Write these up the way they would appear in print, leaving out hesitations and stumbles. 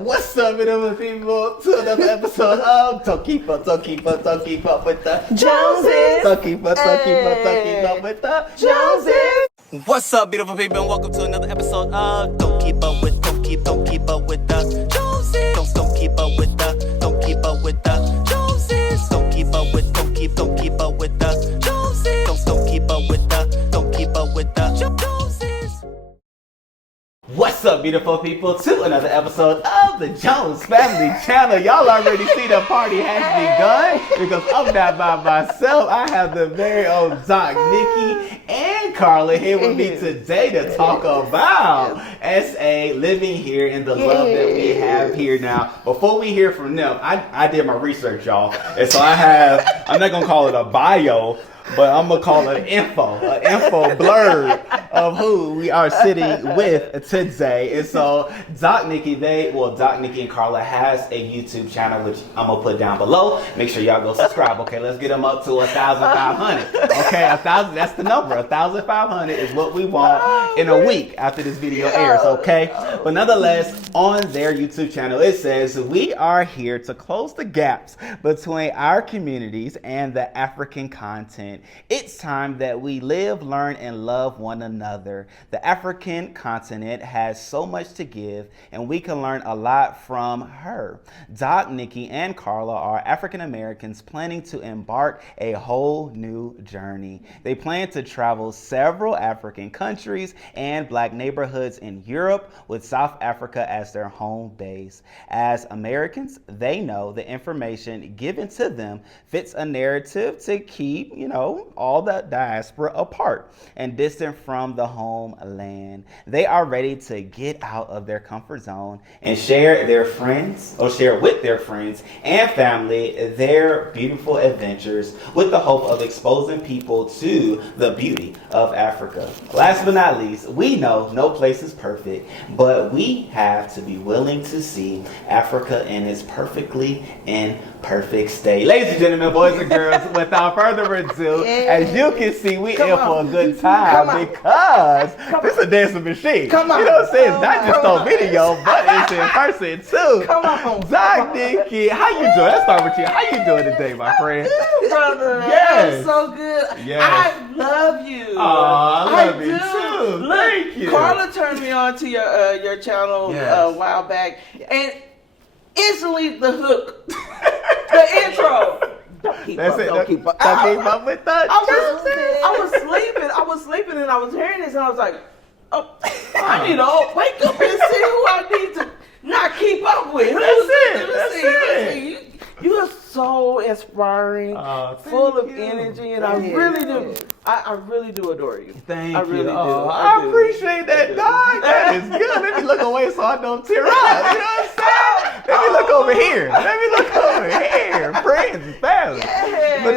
What's up, beautiful people? To another episode of Don't Keep Up with the Joneses. Don't keep up with the Joneses. What's up, beautiful people, and welcome to another episode of Don't Keep Up with the Joneses. Don't keep up with the Joneses. Don't keep up with the Joneses. Don't keep up with the Joneses. Don't keep up with the Joneses. What's up, beautiful people, to another episode of the Jones Family Channel. Y'all already see the party has begun because I'm not by myself. I have the very own Doc, Nikki, and Carla here with me today to talk about SA, living here, and the love that we have here now. Before we hear from them, I did my research, y'all, and so I'm not gonna call it a bio, but I'm gonna call it an info blurb of who we are sitting with today. And so Doc, Nikki, and Carla has a YouTube channel, which I'm gonna put down below. Make sure y'all go subscribe. Okay, let's get them up to 1,500. Okay, 1,000. That's the number. 1,500 is what we want in a week after this video airs. Okay, but nonetheless, on their YouTube channel, it says we are here to close the gaps between our communities and the African content. It's time that we live, learn, and love one another. The African continent has so much to give, and we can learn a lot from her. Doc, Nikki, and Carla are African Americans planning to embark a whole new journey. They plan to travel several African countries and Black neighborhoods in Europe, with South Africa as their home base. As Americans, they know the information given to them fits a narrative to keep, all the diaspora apart and distant from the homeland. They are ready to get out of their comfort zone and share with their friends and family their beautiful adventures, with the hope of exposing people to the beauty of Africa. Last but not least, we know no place is perfect, but we have to be willing to see Africa in its perfectly imperfect state. Ladies and gentlemen, boys and girls, without further ado, as you can see, we in for a good time because this is a dancing machine. Come on. You know what I'm saying? It's not just on video, but it's in person too. Come on. Doc, Nikki, how you doing? Let's start with you. How you doing today, my friend? Good, brother. Yes. I'm so good. Yes. I love you. Oh, I love you too. Look, thank you. Carla turned me on to your channel a while back, and instantly the hook, the intro. Don't keep up with that. I was sleeping and I was hearing this and I was like, oh, I need to wake up and see who I need to not keep up with. That's it. You are so inspiring, full of energy, and I really do. I really do adore you. Thank you. I really do. I appreciate that, Doc. That is good. Let me look away so I don't tear up. You know what I'm saying? Let me look over here. Friends and family. Yes. But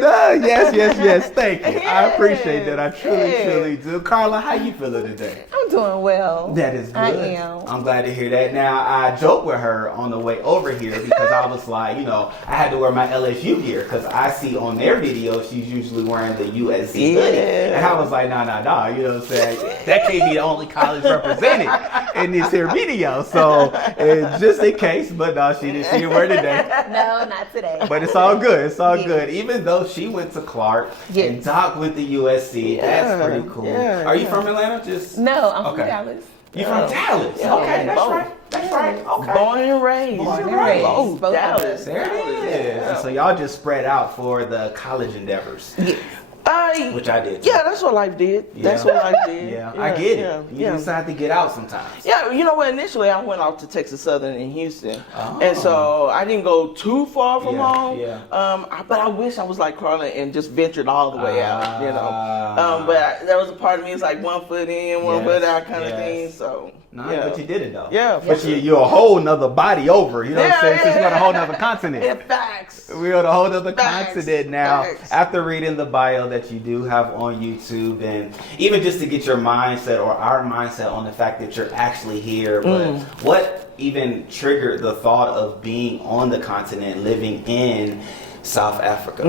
yes. Thank you. I appreciate that. I truly do. Carla, how you feeling today? I'm doing well. That is good. I am. I'm glad to hear that. Now, I joked with her on the way over here because I was like, I had to wear my LSU gear because I see on their videos she's usually wearing the USC hoodie. And I was like, nah, you know what I'm saying? That can't be the only college represented in this here video. So, just in case, but no, she didn't wear today. No, not today. But it's all good. It's all good. Even though she went to Clark and Doc went to USC, that's pretty cool. Are you from Atlanta? No, I'm from Dallas. You from Dallas? Yeah, okay, that's right. Okay. Born and raised. Both Dallas. There it is. And so y'all just spread out for the college endeavors. Yes. Which I did. Yeah, that's what life did. Yeah, I get it. You decide to get out sometimes. Yeah, you know what? Initially, I went out to Texas Southern in Houston, and so I didn't go too far from home. But I wish I was like Carla and just ventured all the way out. But there was a part of me, it's like 1 foot in, 1 foot out kind of thing. So. But you did it though. Yeah. But you're a whole nother body over. You know what I'm saying? Since we're on a whole nother continent. Yeah, facts. We're on a whole other continent now. Facts. After reading the bio that you do have on YouTube, and even just to get your mindset or our mindset on the fact that you're actually here, but what even triggered the thought of being on the continent, living in South Africa?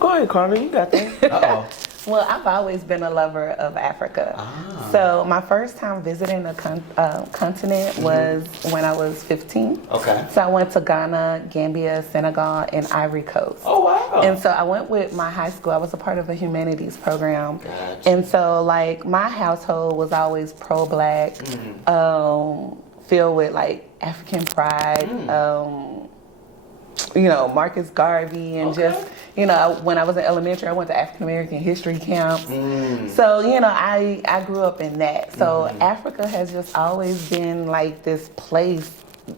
Go ahead, Carla. You got that. Uh-oh. Well, I've always been a lover of Africa. So my first time visiting a continent was when I was 15. Okay. So I went to Ghana, Gambia, Senegal, and Ivory Coast. Oh, wow. And so I went with my high school. I was a part of a humanities program. Gotcha. And so like my household was always pro-Black, filled with like African pride. You know, Marcus Garvey and just, you know, when I was in elementary, I went to African American history camps. So, you know, I grew up in that. So Africa has just always been like this place.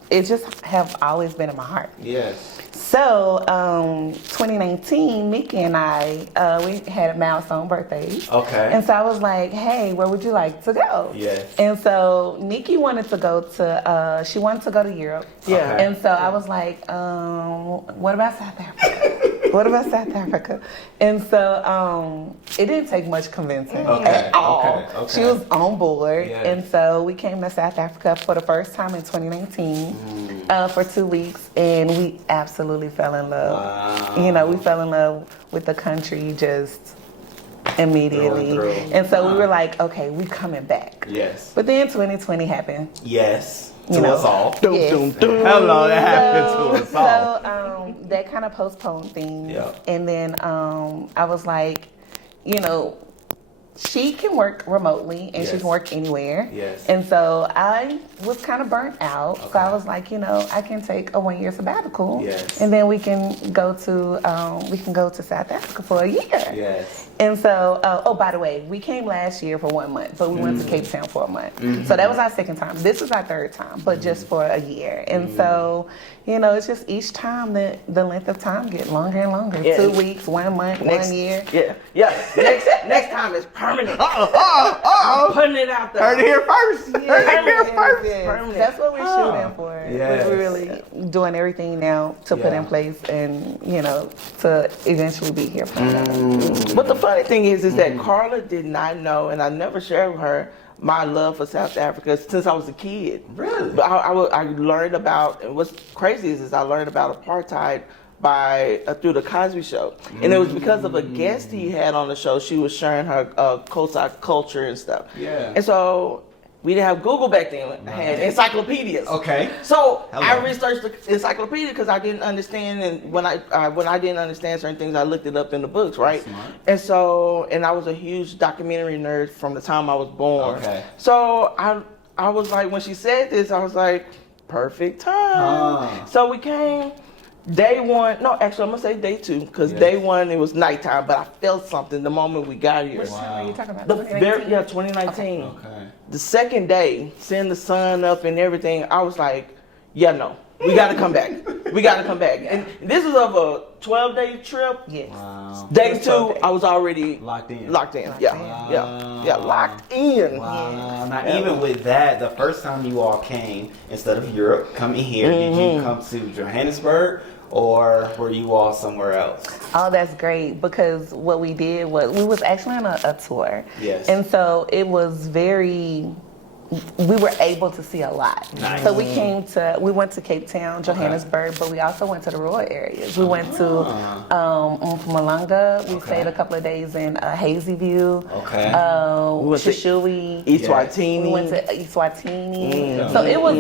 It just have always been in my heart. Yes. So, 2019, Nikki and I, we had milestone birthdays. Okay. And so I was like, hey, where would you like to go? Yes. And so Nikki wanted to go to, she wanted to go to Europe. Yeah. Okay. And so I was like, what about South Africa? What about South Africa? And so it didn't take much convincing at all. Okay. She was on board. Yes. And so we came to South Africa for the first time in 2019 for 2 weeks. And we absolutely fell in love. Wow. You know, we fell in love with the country just immediately. Through. And so we were like, okay, we coming back. Yes. But then 2020 happened. Yes. You To know. us all. Yes. Hello, that happened to us all. So that kind of postponed things. Yeah. And then I was like, you know, she can work remotely and she Yes. can work anywhere. Yes. And so I was kind of burnt out. So Okay. I was like, you know, I can take a 1-year sabbatical. Yes. And then we can go to South Africa for a year. Yes. And so, oh, by the way, we came last year for 1 month, but we went to Cape Town for a month. So that was our second time. This is our third time, but just for a year. And so, you know, it's just each time that the length of time get longer and longer. Yeah. 2 weeks, 1 month, 1 year. Yeah. Next time is permanent. I'm putting it out there. Heard it here first. Heard it here first. Permanent. That's what we're shooting for. Yes. We're really doing everything now to put in place and, you know, to eventually be here permanently. But the funny thing is that Carla did not know, and I never shared with her my love for South Africa since I was a kid. Really? But I learned about, and what's crazy is I learned about apartheid through the Cosby Show, and it was because of a guest he had on the show. She was sharing her Cossack culture and stuff. Yeah. And so we didn't have Google back then. I had encyclopedias. Okay. So Hello. I researched the encyclopedia because I didn't understand, and when I didn't understand certain things, I looked it up in the books, right? Smart. And so, and I was a huge documentary nerd from the time I was born. Okay. So I was like, when she said this, I was like, perfect time. So we came. Day one, no, actually, I'm gonna say day two, because day one it was nighttime, but I felt something the moment we got here. Which time are you talking about? The 2019? 2019. Okay. The second day, seeing the sun up and everything, I was like, yeah, no, we gotta come back. We gotta come back. And this is of a 12-day trip. Yes. Wow. Day two, I was already Locked in. Yeah, locked in. Wow. Now, even with that, the first time you all came, instead of Europe, coming here, did you come to Johannesburg, or were you all somewhere else? Oh, that's great, because what we did was we was actually on a tour. Yes. And so it was we were able to see a lot. Nice. So we went to Cape Town, Johannesburg, but we also went to the rural areas. We went to Mpumalanga. We stayed a couple of days in Hazyview. Okay. We went to Shishui. Eswatini. We went to Eswatini. So it was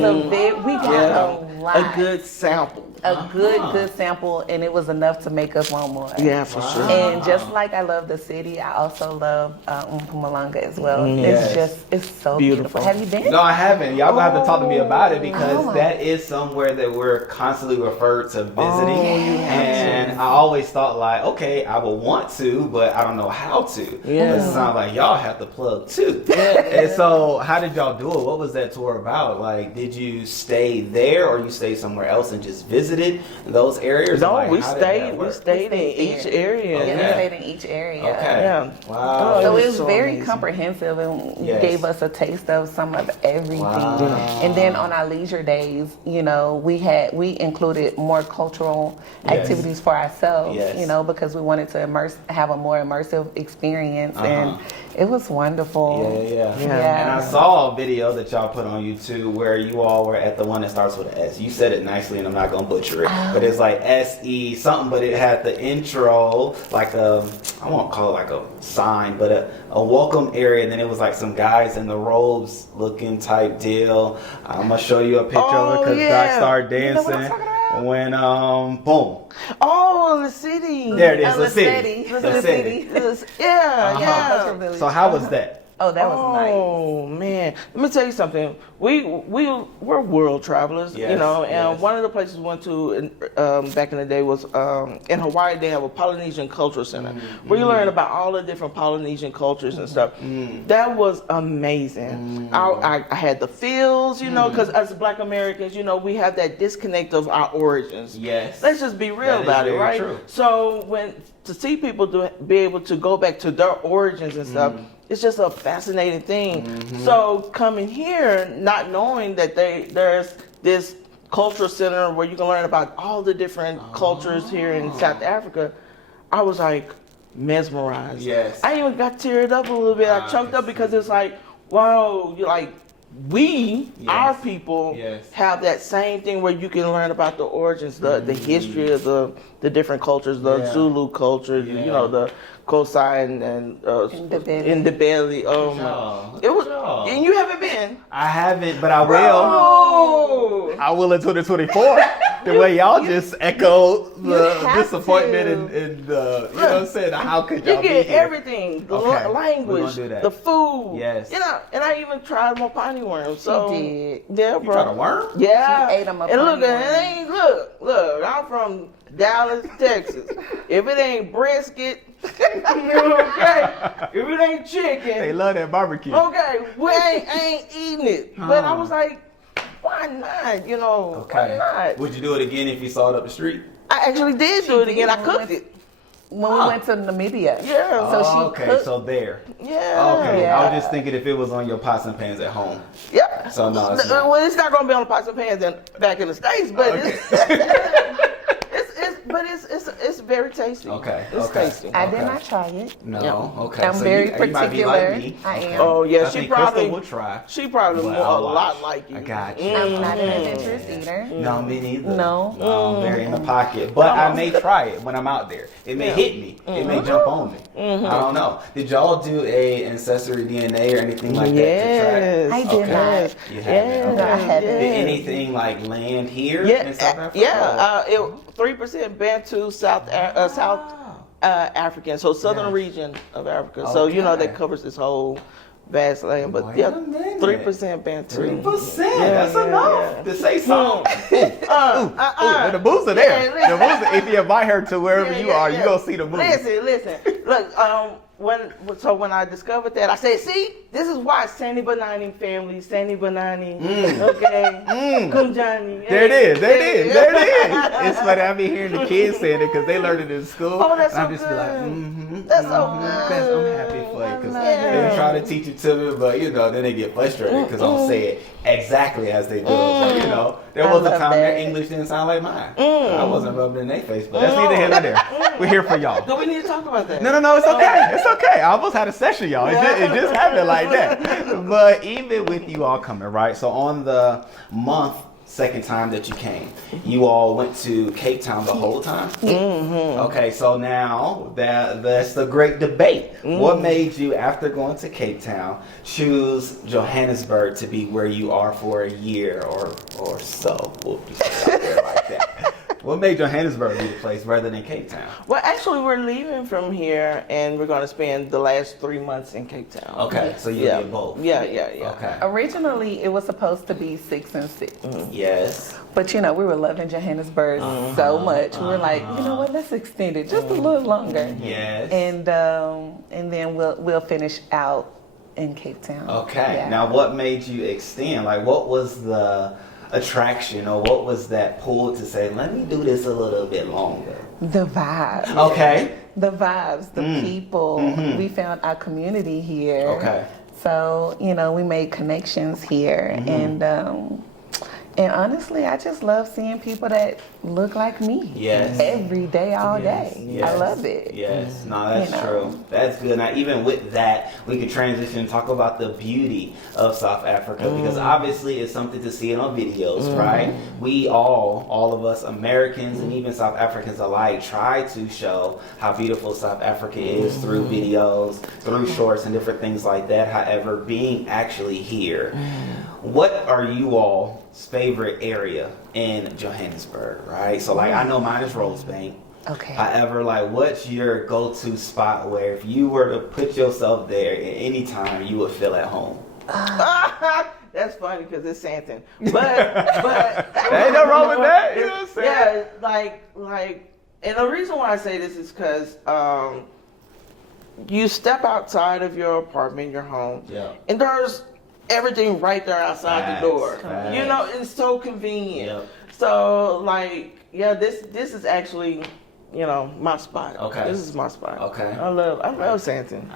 we got a lot. A good sample. A good sample, and it was enough to make us want more. Yeah, for sure. And just like I love the city, I also love Mpumalanga as well. It's so beautiful. Have you been? No, I haven't. Y'all gonna have to talk to me about it, because that is somewhere that we're constantly referred to visiting. And I always thought like, okay, I would want to, but I don't know how to. Yeah. It sounds like y'all have to plug too. And so how did y'all do it? What was that tour about? Like, did you stay there, or you stayed somewhere else and just visited those areas? No, Like, we how did that stayed work? in each area. Yeah, Okay. we stayed in each area. Okay. Yeah. Wow. So It it was was so very amazing. comprehensive and Yes. gave us a taste of some of everything. Wow. And then on our leisure days, you know, we included more cultural activities for ourselves, Yes. you know, because we wanted to have a more immersive experience, and it was wonderful. Yeah. Yeah. And I saw a video that y'all put on YouTube where you all were at the one that starts with an S. You said it nicely, and I'm not gonna butcher butcher it, but it's like SE something, but it had the intro, like I won't call it like a sign, but a welcome area, and then it was like some guys in the robes looking type deal. I'm gonna show you a picture of it, because Doc started dancing. You know what I'm talking about? When, boom. Oh, the city. There it is, the city. The city. Yeah. So how was that? Oh, that was nice. Oh man, let me tell you something. We're world travelers, you know, and one of the places we went to back in the day was in Hawaii. They have a Polynesian Cultural Center where you learn about all the different Polynesian cultures and stuff. That was amazing. I had the feels, you know, because as Black Americans, you know, we have that disconnect of our origins. Yes. Let's just be real about it, right? True. So to see people be able to go back to their origins and stuff. It's just a fascinating thing. So coming here, not knowing that there's this cultural center where you can learn about all the different cultures here in South Africa, I was like mesmerized. Yes. I even got teared up a little bit. I choked up because it's like, wow, you're like, our people have that same thing where you can learn about the origins, the history of the different cultures, the Zulu culture, you know, the Kosai and Ndebele. It was, and you haven't been. I haven't, but I will. I will in 2024. The way y'all just echoed the disappointment and the, you know what I'm saying? How could y'all be here? You get everything, the language, the food. Yes. You know, and I even tried mopani worms. So you did. Yeah, bro. You tried a worm? Yeah. She ate them and look, I'm from Dallas, Texas. If it ain't brisket, okay. If it ain't chicken, they love that barbecue. Okay, we ain't eating it. But I was like, why not? You know, why not? Would you do it again if you saw it up the street? I actually did do it again. I cooked it. When we went to Namibia. Yeah. So she cooked. So there. Yeah. Okay. Yeah. I was just thinking if it was on your pots and pans at home. Yeah. So no, it's not. Well, it's not going to be on the pots and pans back in the States, but it's very tasty. Okay. It's tasty. I did not try it. No. Okay. I'm so very you particular. might be like me. I am. Oh yeah, I she think probably Chrystle will try. She probably more a lot like you. I got you. I'm not an adventurous eater. No, me neither. No. I'm very in the pocket. But I may try it when I'm out there. It may hit me. It may jump on me. I don't know. Did y'all do a ancestry DNA or anything like that to track? I did not. You haven't? No, I haven't. Did anything like land here in South Africa? Yeah. 3% Bantu South African, so southern region of Africa. So you know that covers this whole vast land. But 3% Bantu. 3%. That's enough to say something. The boobs are there. The boobs. If you invite her to wherever you are, you gonna see the boobs. Listen. Look, when I discovered that, I said, see, this is why Sandy Banani family, Sandy Banani, okay, Kumjani. There it is. It's funny, I be hearing the kids saying it because they learned it in school. Oh, that's so I'm just good. Like, that's so good. I'm happy for you because they try to teach it to me, but you know, then they get frustrated because I don't say it exactly as they do. But, you know, there was a time their English didn't sound like mine. I wasn't rubbing it in their face, but that's neither here nor there. We're here for y'all. Do we need to talk about that? No, it's okay. It's okay. I almost had a session, y'all. It just happened like that. But even with you all coming, right? So on the second time that you came, you all went to Cape Town the whole time? Okay, so now that's the great debate. What made you, after going to Cape Town, choose Johannesburg to be where you are for a year or so? We'll just put it out there like that. What made Johannesburg be the place rather than Cape Town? Well, actually, we're leaving from here, and we're going to spend the last 3 months in Cape Town. Okay, so you did both. Yeah. Okay. Originally, it was supposed to be 6 and 6. Yes. But you know, we were loving Johannesburg so much. We were like, you know what? Let's extend it just a little longer. Yes. And then we'll finish out in Cape Town. Okay. Yeah. Now, what made you extend? Like, what was the attraction or what was that pull to say, let me do this a little bit longer? The vibes. Okay. The vibes, the people. We found our community here. Okay. So, you know, we made connections here. And, And honestly, I just love seeing people that look like me. Yes. Every day, all day. Yes. I love it. Yes. No, that's true. That's good. Now, even with that, we can transition and talk about the beauty of South Africa because obviously it's something to see it on videos, right? We all of us Americans and even South Africans alike try to show how beautiful South Africa is through videos, through shorts and different things like that. However, being actually here, what are you all's favorite area in Johannesburg, right? So like I know mine is Rosebank. Okay. However, like what's your go-to spot where if you were to put yourself there at any time you would feel at home? That's funny because it's Santon. But ain't no wrong with that. You know what I'm saying? Yeah, like and the reason why I say this is because you step outside of your apartment, your home, and there's everything right there outside the door. Facts. You know, it's so convenient. Yep. So like, yeah, this is actually, you know, my spot. Okay. This is my spot. Okay. I love Santon.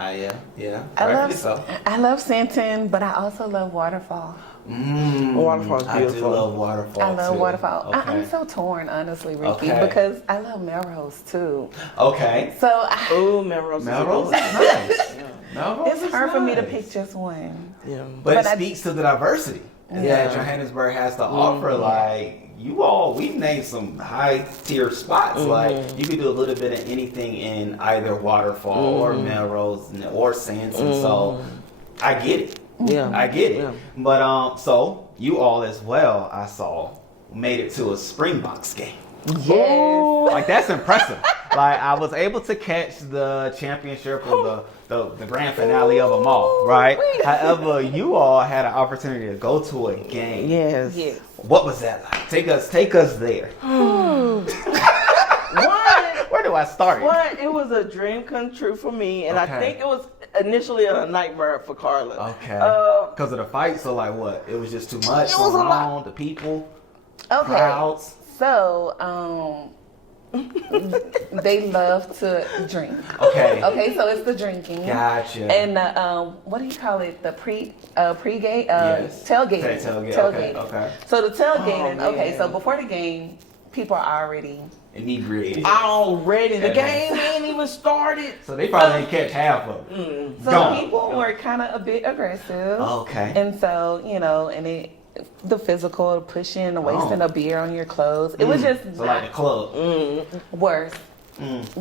Yeah. I love Santon, but I also love Waterfall. Waterfall's beautiful. I do love Waterfall. I love too. Waterfall. Okay. I'm so torn, honestly, Ricky, Okay. because I love Melrose too. Okay. So Melrose is Melrose is nice. nice. Melrose it's is hard for me to nice. pick just one. But But it I- speaks to the diversity that Johannesburg has to offer. Like we've named some high tier spots. Like you could do a little bit of anything in either Waterfall or Melrose or Santon. So I get it. Yeah, I get it. Yeah. But so you all as well, I saw, made it to a Springbok game. Yes. Like that's impressive. Like I was able to catch the championship or the grand finale of them all, right? However, you all had an opportunity to go to a game. Yes. Yes. What was that like? Take us there. Where do I start? One, it was a dream come true for me, and I think it was initially a nightmare for Carla. Okay. Because of the fight, so like what? It was just too much. It was a lot. The people, Okay. crowds. So, they love to drink. Okay. Okay, so it's the drinking. Gotcha. And what do you call it? The pregame, Yes. tailgating. Tailgate. Okay. So the tailgating. Oh, okay, man. so before the game, people are already. Inebriated. Already, the Okay. game ain't even started. So they probably didn't catch half of it. So Gone. people were kind of a bit aggressive. Okay. And so the physical pushing, the wasting of beer on your clothes. It was just So like the club. worse.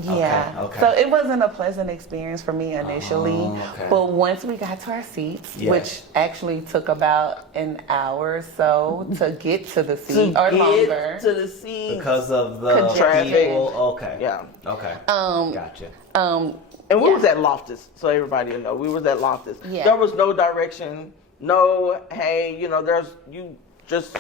Yeah. Okay. So it wasn't a pleasant experience for me initially. Okay. But once we got to our seats, Yes. which actually took about an hour or so to get to the seat or longer. To the seat. Because of the Traffic. people. Okay. Yeah. Okay. And Gotcha. we was at Loftus, so everybody will know. We was at Loftus. Yeah. There was no direction. No, hey, you just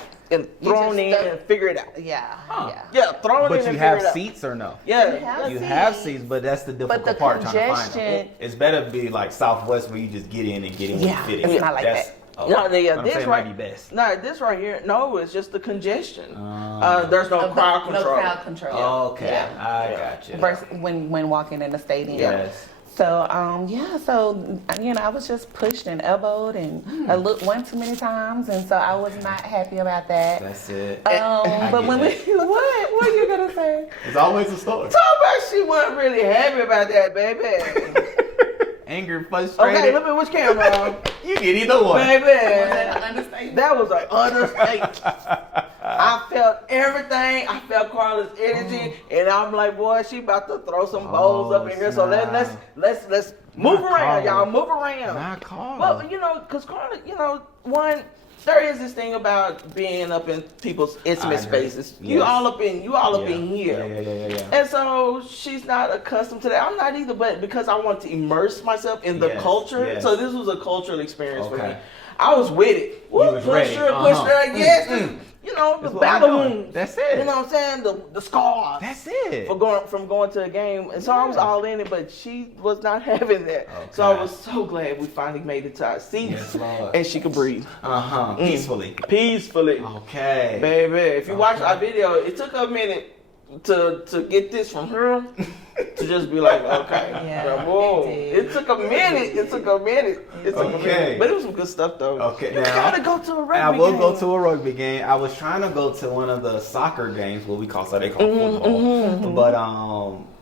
thrown in stuck- and figure it out. Yeah. Huh. Yeah. Yeah, thrown in But and you figure have it out. seats or no? Yeah. You have seats, but that's the difficult the part trying to find them. congestion- It's better to be like Southwest where you just get in and get in when Yeah, you fit in. it's not like That's, that. Oh, No, yeah, I'm this saying right, might be best. No, this right here, no, it's just the congestion. There's no crowd control. No crowd control. Okay, Yeah. I got you. Versus when walking in the stadium. Yes. So I was just pushed and elbowed and I looked one too many times, and so I was not happy about that. That's it. But when what are you gonna say? It's always a story. Talk about she wasn't really happy about that, baby. Angry, frustrated. Okay, look at which camera. You get either one. Baby. That an understatement? That was an understatement. I felt everything. I felt Carla's energy, and I'm like, boy, she about to throw some bowls up in here. So let's move Not around, Carla. y'all. Move around. Not Carla. Well, because Carla, there is this thing about being up in people's intimate I agree. spaces. Yes. You all up in here. Yeah. And so she's not accustomed to that. I'm not either, but because I want to immerse myself in the Yes, culture, yes. so this was a cultural experience for Okay. me. I was with it. You was ready. Push Uh-huh. her, yes. The That's what battle I'm doing. wounds. That's it. You know what I'm saying? The scars. That's it. From going to a game, and so I was all in it, but she was not having that. So Okay. I was so glad we finally made it to our seats, Yes, Lord. and she could breathe Peacefully. peacefully. Okay. Baby, if you watch our video, it took a minute to get this from her to just be like, okay, Yeah, whoa. It took a minute. But it was some good stuff though. Okay, you gotta go to a rugby game. I will go to a rugby game. I was trying to go to one of the soccer games, what we call football, but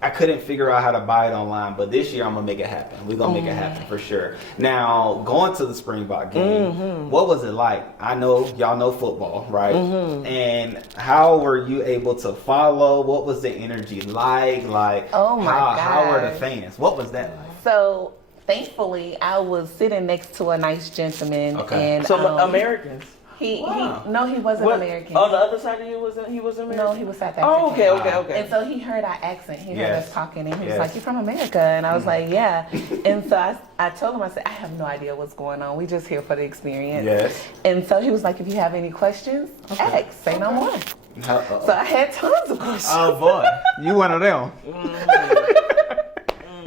I couldn't figure out how to buy it online. But this year I'm gonna make it happen. We're gonna make it happen for sure. Now, going to the Springbok game, what was it like? I know y'all know football, right? And how were you able to follow? What was the energy like? Like, oh my God. How were the fans? What was that like? So thankfully, I was sitting next to a nice gentleman, and Americans. He wasn't American. On the other side of you, he was American? No, he was South African. Oh, okay. And so he heard our accent. He heard us talking, and he was like, "You're from America?" And I was like, "Yeah." And so I told him, I said, "I have no idea what's going on. We just here for the experience." Yes. And so he was like, "If you have any questions, ask. Say no more." So I had tons of questions. Oh boy, you one of them.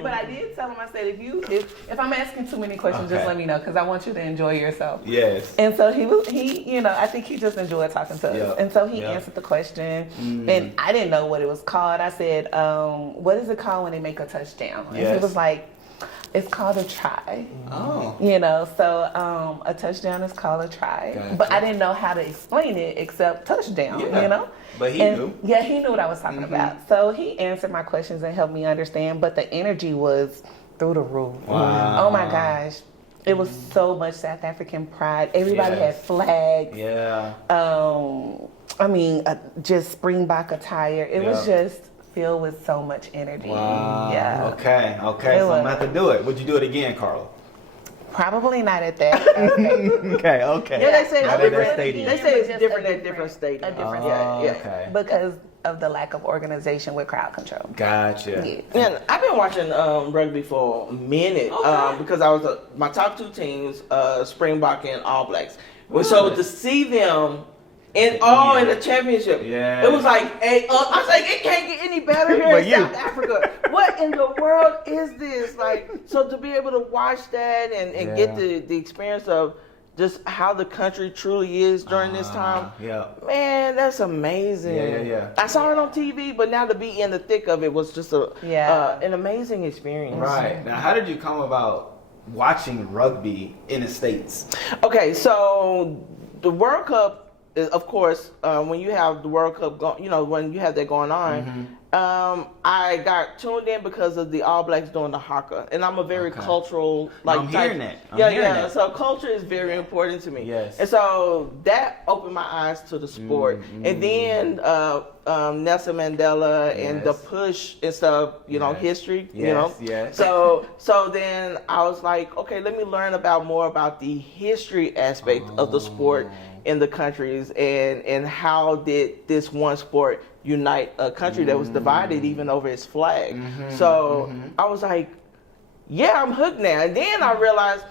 But I did tell him, I said, if I'm asking too many questions, just let me know, because I want you to enjoy yourself. Yes. And so I think he just enjoyed talking to us. And so he answered the question, and I didn't know what it was called. I said, what is it called when they make a touchdown? And he was like, it's called a try. Oh. So a touchdown is called a try. Gotcha. But I didn't know how to explain it except touchdown, But he knew. Yeah, he knew what I was talking about. So he answered my questions and helped me understand, but the energy was through the roof. Wow. Oh my gosh. It was so much South African pride. Everybody had flags. Yeah. Just Springbok attire. It was just filled with so much energy. Wow. Yeah. Okay. So I'm gonna have to do it. Would you do it again, Carla? Probably not at that. Okay. Yeah, they say not it's at that different. stadium. They say it's different at different stadiums. Okay. Because of the lack of organization with crowd control. Gotcha. Yeah, I've been watching rugby for a minute because I was my top two teams, Springbok and All Blacks. So to see them in the championship, it was like, I was like, it can't get any better here in South Africa. What in the world is this? Like, so to be able to watch that and get the experience of just how the country truly is during this time. Man, that's amazing. Yeah. I saw it on TV, but now to be in the thick of it was just an amazing experience. Right. Now, how did you come about watching rugby in the States? Okay, so the World Cup, of course, when you have the World Cup, when you have that going on, I got tuned in because of the All Blacks doing the haka, and I'm a very cultural I'm hearing that. So culture is very important to me. Yes. And so that opened my eyes to the sport, and then Nelson Mandela and the push and stuff, history, Yes. So then I was like, okay, let me learn more about the history aspect of the sport in the countries, and how did this one sport unite a country that was divided even over its flag. I was like, yeah, I'm hooked now. And then I realized,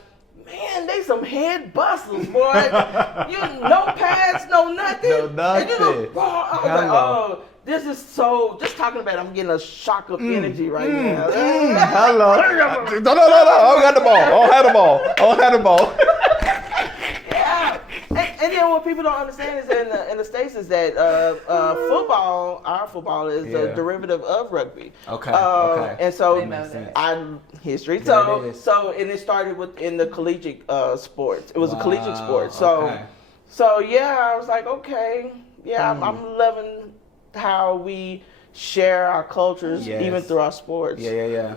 man, they some head busters, boy. No pads, no nothing. No nothing. And I was like, oh, this is so, just talking about it, I'm getting a shock of energy right now. Hello. No. I don't have the ball. Yeah. And then what people don't understand is that in the States is that our football is a derivative of rugby. Okay. And so history. Yeah, And it started in the collegiate sports. It was a collegiate sport. So yeah, I was like, okay, I'm loving how we share our cultures even through our sports. Yeah.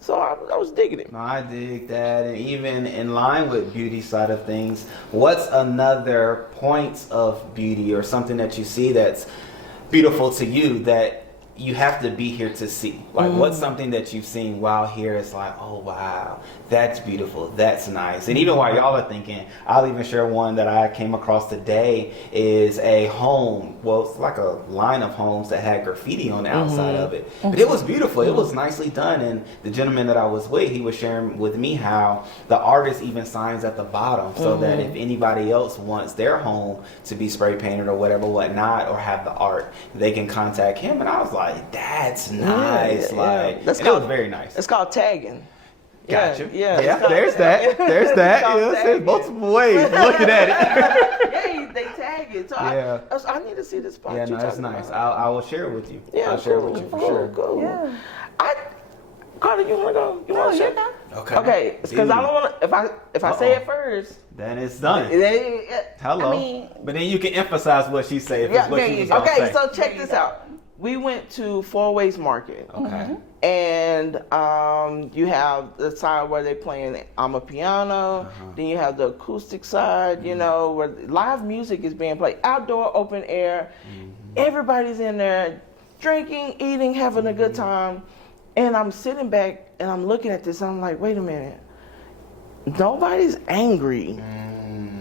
So I was digging it. No, I dig that. And even in line with beauty side of things, what's another point of beauty or something that you see that's beautiful to you that you have to be here to see? Like, what's something that you've seen while here? It's like, oh, wow, that's beautiful. That's nice. And even while y'all are thinking, I'll even share one that I came across today is a home. Well, it's like a line of homes that had graffiti on the outside of it. But it was beautiful. It was nicely done. And the gentleman that I was with, he was sharing with me how the artist even signs at the bottom so that if anybody else wants their home to be spray painted or whatnot, or have the art, they can contact him. And I was like, that's nice. It was very nice. It's called tagging. Gotcha. Yeah. There's that. There's that. There's multiple ways of looking at it. Yeah, they tag it. So I need to see this spot. Yeah, no, that's nice. I will share it with you. Yeah, I'll share it with you for sure. Cool. Yeah. Carla, you wanna go? You wanna share? Okay. Okay, because I don't wanna. If I say it first, then it's done. Hello. But then you can emphasize what she said. Okay, so check this out. We went to Four Ways Market. Okay. And you have the side where they're playing piano. Then you have the acoustic side, you know, where live music is being played. Outdoor, open air. Everybody's in there drinking, eating, having a good time. And I'm sitting back and I'm looking at this and I'm like, wait a minute. Nobody's angry.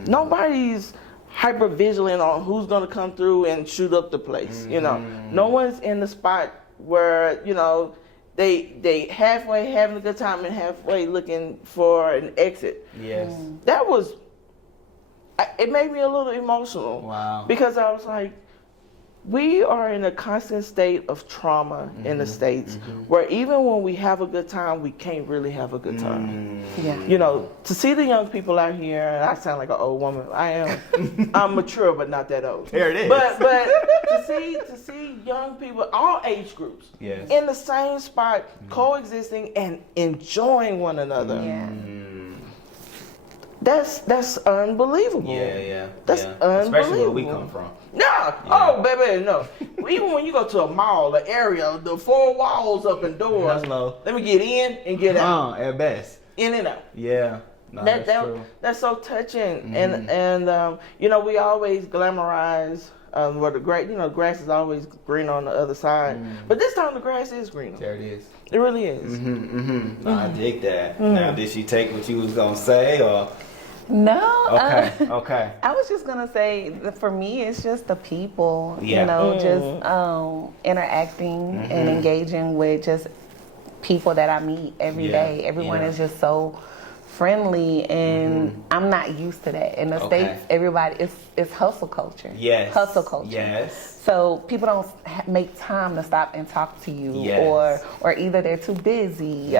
Nobody's hyper vigilant on who's gonna come through and shoot up the place. You know, no one's in the spot where, you know, they halfway having a good time and halfway looking for an exit. Yes. That was, it made me a little emotional. Wow. Because I was like, we are in a constant state of trauma in the States where even when we have a good time, we can't really have a good time. Yeah. You know, to see the young people out here, and I sound like an old woman. I am. I'm mature, but not that old. There it is. But to see young people, all age groups, in the same spot, coexisting and enjoying one another. Yeah. That's unbelievable. Yeah. That's unbelievable. Especially where we come from. No. Oh, baby, no. Even when you go to a mall, the area, the four walls up and doors. Hello. Let me get in and get out. At best. In and out. Yeah. No, that's true. That's so touching. And you know, we always glamorize where the grass is always green on the other side. But this time the grass is green. There it is. It really is. No, I dig that. Now, did she take what you was gonna say, or? No. Okay. I was just gonna say that for me, it's just the people. Yeah. You know, just interacting and engaging with just people that I meet every day. Everyone is just so friendly, and I'm not used to that. In the States, everybody it's hustle culture. Yes. Hustle culture. Yes. So people don't make time to stop and talk to you, or either they're too busy,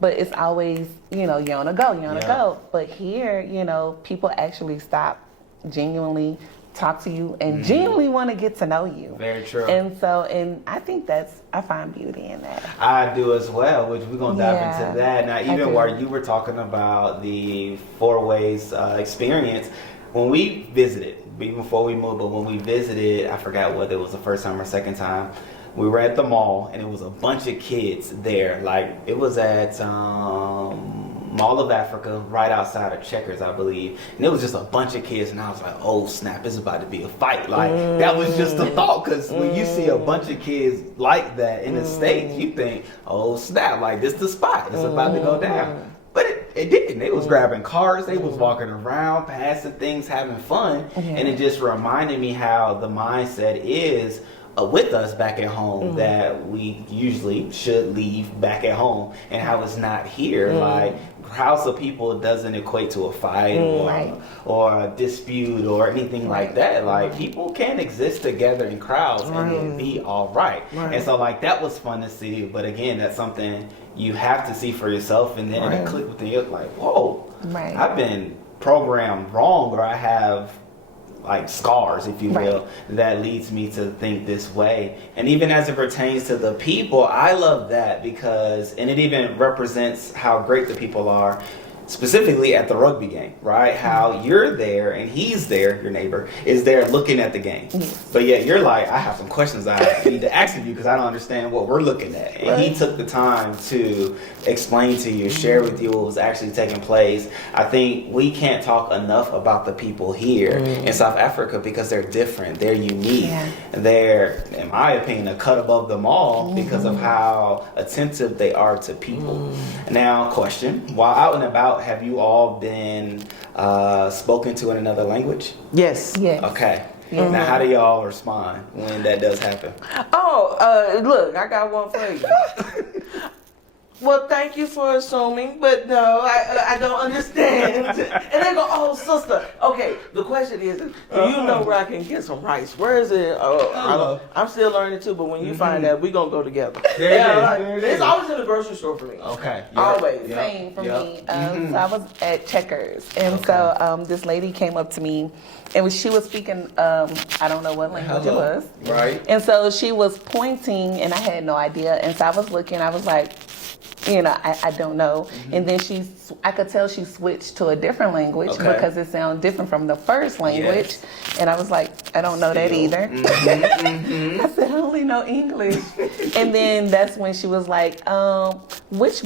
but it's always, you know, you're on a go. But here, you know, people actually stop, genuinely talk to you, and genuinely want to get to know you. Very true. And I think I find beauty in that. I do as well, which we're going to dive into that. Now, even while you were talking about the Four Ways experience, when we visited, before we moved, but when we visited, I forgot whether it was the first time or second time, we were at the mall, and it was a bunch of kids there. Like, it was at Mall of Africa, right outside of Checkers, I believe. And it was just a bunch of kids, and I was like, oh, snap, it's about to be a fight. Like, that was just a thought, because when you see a bunch of kids like that in the States, you think, oh, snap, like, this the spot. It's about to go down. But it didn't. They was grabbing cars. They was walking around, passing things, having fun. And it just reminded me how the mindset is with us back at home, that we usually should leave back at home, and how it's not here. Like, House of People doesn't equate to a fight or a dispute or anything like that. Like, people can exist together in crowds and be all right. And so, like, that was fun to see. But again, that's something you have to see for yourself, and then it click within you, like, whoa, I've been programmed wrong, or I have like scars, if you will, that leads me to think this way. And even as it pertains to the people, I love that, because, and it even represents how great the people are, specifically at the rugby game, right? How you're there and he's there, your neighbor, is there looking at the game. But yet you're like, I have some questions I need to ask you because I don't understand what we're looking at. And he took the time to explain to you, share with you what was actually taking place. I think we can't talk enough about the people here in South Africa, because they're different, they're unique. They're, in my opinion, a cut above them all because of how attentive they are to people. Now, question, while out and about, have you all been spoken to in another language? Yes. Okay. Now, how do y'all respond when that does happen? Oh, look, I got one for you. Well, thank you for assuming, but no, I don't understand. And they go, oh, sister. Okay, the question is, do you know where I can get some rice? Where is it? I'm still learning too, but when you find out, we're going to go together. It's always in the grocery store for me. Okay. Yep. Always. Same for me. So I was at Checkers, and so this lady came up to me, and she was speaking, I don't know what language it was. Right. And so she was pointing, and I had no idea. And so I was looking, I was like, I don't know. And then I could tell she switched to a different language because it sounded different from the first language. Yes. And I was like, I don't know that either. I said, I only know English. And then that's when she was like, which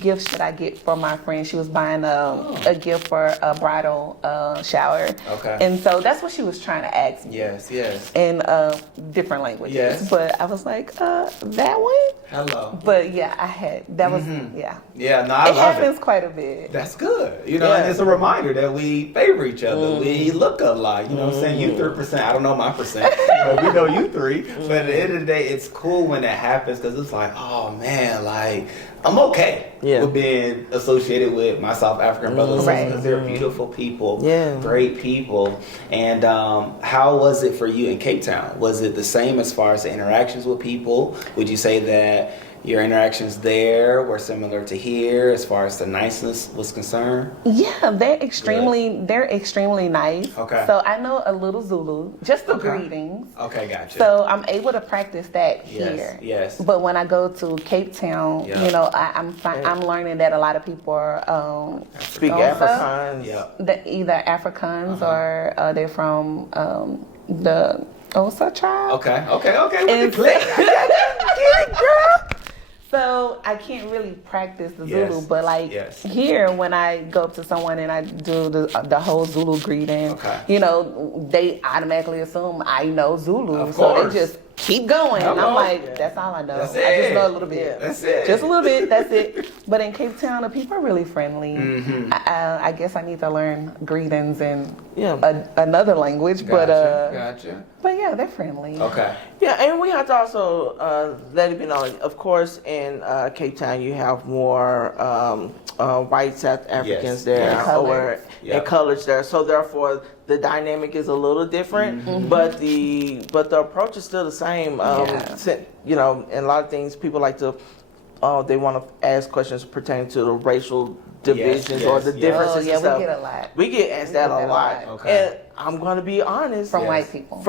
gift should I get for my friend? She was buying a gift for a bridal shower. Okay. And so that's what she was trying to ask me. Yes. In different languages. Yes. But I was like, that one? Hello. But yeah, I had, that was, Yeah, no, I love it. It happens quite a bit. That's good. And it's a reminder that we favor each other. We look alike. You know what I'm saying? You 3%. I don't know my percent. But we know you 3. But at the end of the day, it's cool when that happens because it's like, oh man, like, I'm okay with being associated with my South African brothers because they're beautiful people, great people. And how was it for you in Cape Town? Was it the same as far as the interactions with people? Would you say that your interactions there were similar to here as far as the niceness was concerned? Yeah, they're extremely nice. Okay. So I know a little Zulu, just the greetings. Okay, gotcha. So I'm able to practice that here. Yes. But when I go to Cape Town, I'm learning that a lot of people are speak Afrikaans. Either Africans or they're from the Osa tribe. Okay. With the click. Get it, girl. So I can't really practice the Zulu, but here when I go up to someone and I do the whole Zulu greeting, they automatically assume I know Zulu, so they just keep going. And I'm like, that's all I know. I just know a little bit. That's it. Just a little bit. That's it. But in Cape Town, the people are really friendly. I guess I need to learn greetings in another language, Gotcha. But yeah, they're friendly. Okay. Yeah, and we have to also let it be known, of course, in Cape Town you have more white South Africans there, and colors there. So therefore, the dynamic is a little different, but the approach is still the same. And a lot of things people like to, they want to ask questions pertaining to the racial divisions or the differences and stuff. We get a lot. We get asked that a lot. Okay. And I'm going to be honest. From white people.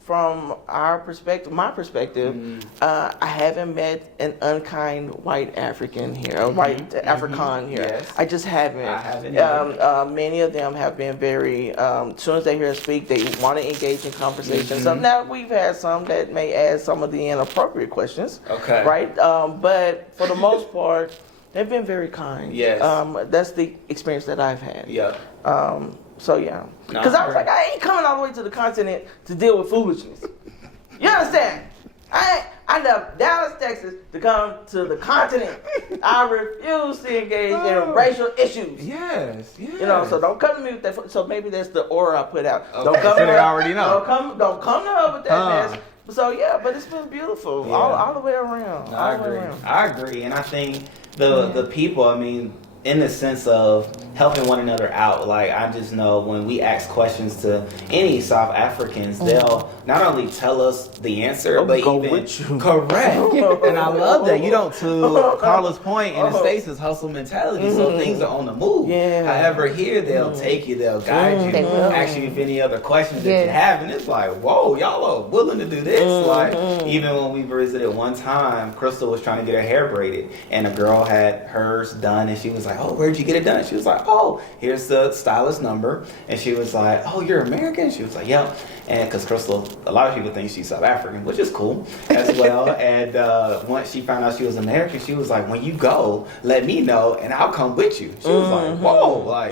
From our perspective, my perspective, I haven't met an unkind white African here, a white African here. Yes. I just haven't. I haven't. Many of them have been very, as soon as they hear us speak, they want to engage in conversation. So now we've had some that may ask some of the inappropriate questions. Okay. Right? But for the most part, they've been very kind. Yes. That's the experience that I've had. Yeah. So yeah, because I was like, I ain't coming all the way to the continent to deal with foolishness. You understand? I left Dallas, Texas to come to the continent. I refuse to engage in racial issues. Yes. So don't come to me with that. So maybe that's the aura I put out. Okay. Don't come. So they already know. Don't come to her with that mess. So yeah, but it's been beautiful all the way around. I agree, and I think the people. I mean, in the sense of helping one another out. Like, I just know when we ask questions to any South Africans, they'll not only tell us the answer, but even correct. And I love that. You don't, to Carla's point, in the States is hustle mentality, so things are on the move. Yeah. However, here they'll take you, they'll guide you, ask you if any other questions that you have, and it's like, whoa, y'all are willing to do this. Like, even when we visited one time, Chrystle was trying to get her hair braided, and a girl had hers done, and she was like, oh, where'd you get it done? She was like, oh, here's the stylist number. And she was like, oh, you're American? She was like, yep. And because Chrystle, a lot of people think she's South African, which is cool as well. And once she found out she was American, she was like, when you go, let me know and I'll come with you. She was like, whoa, like,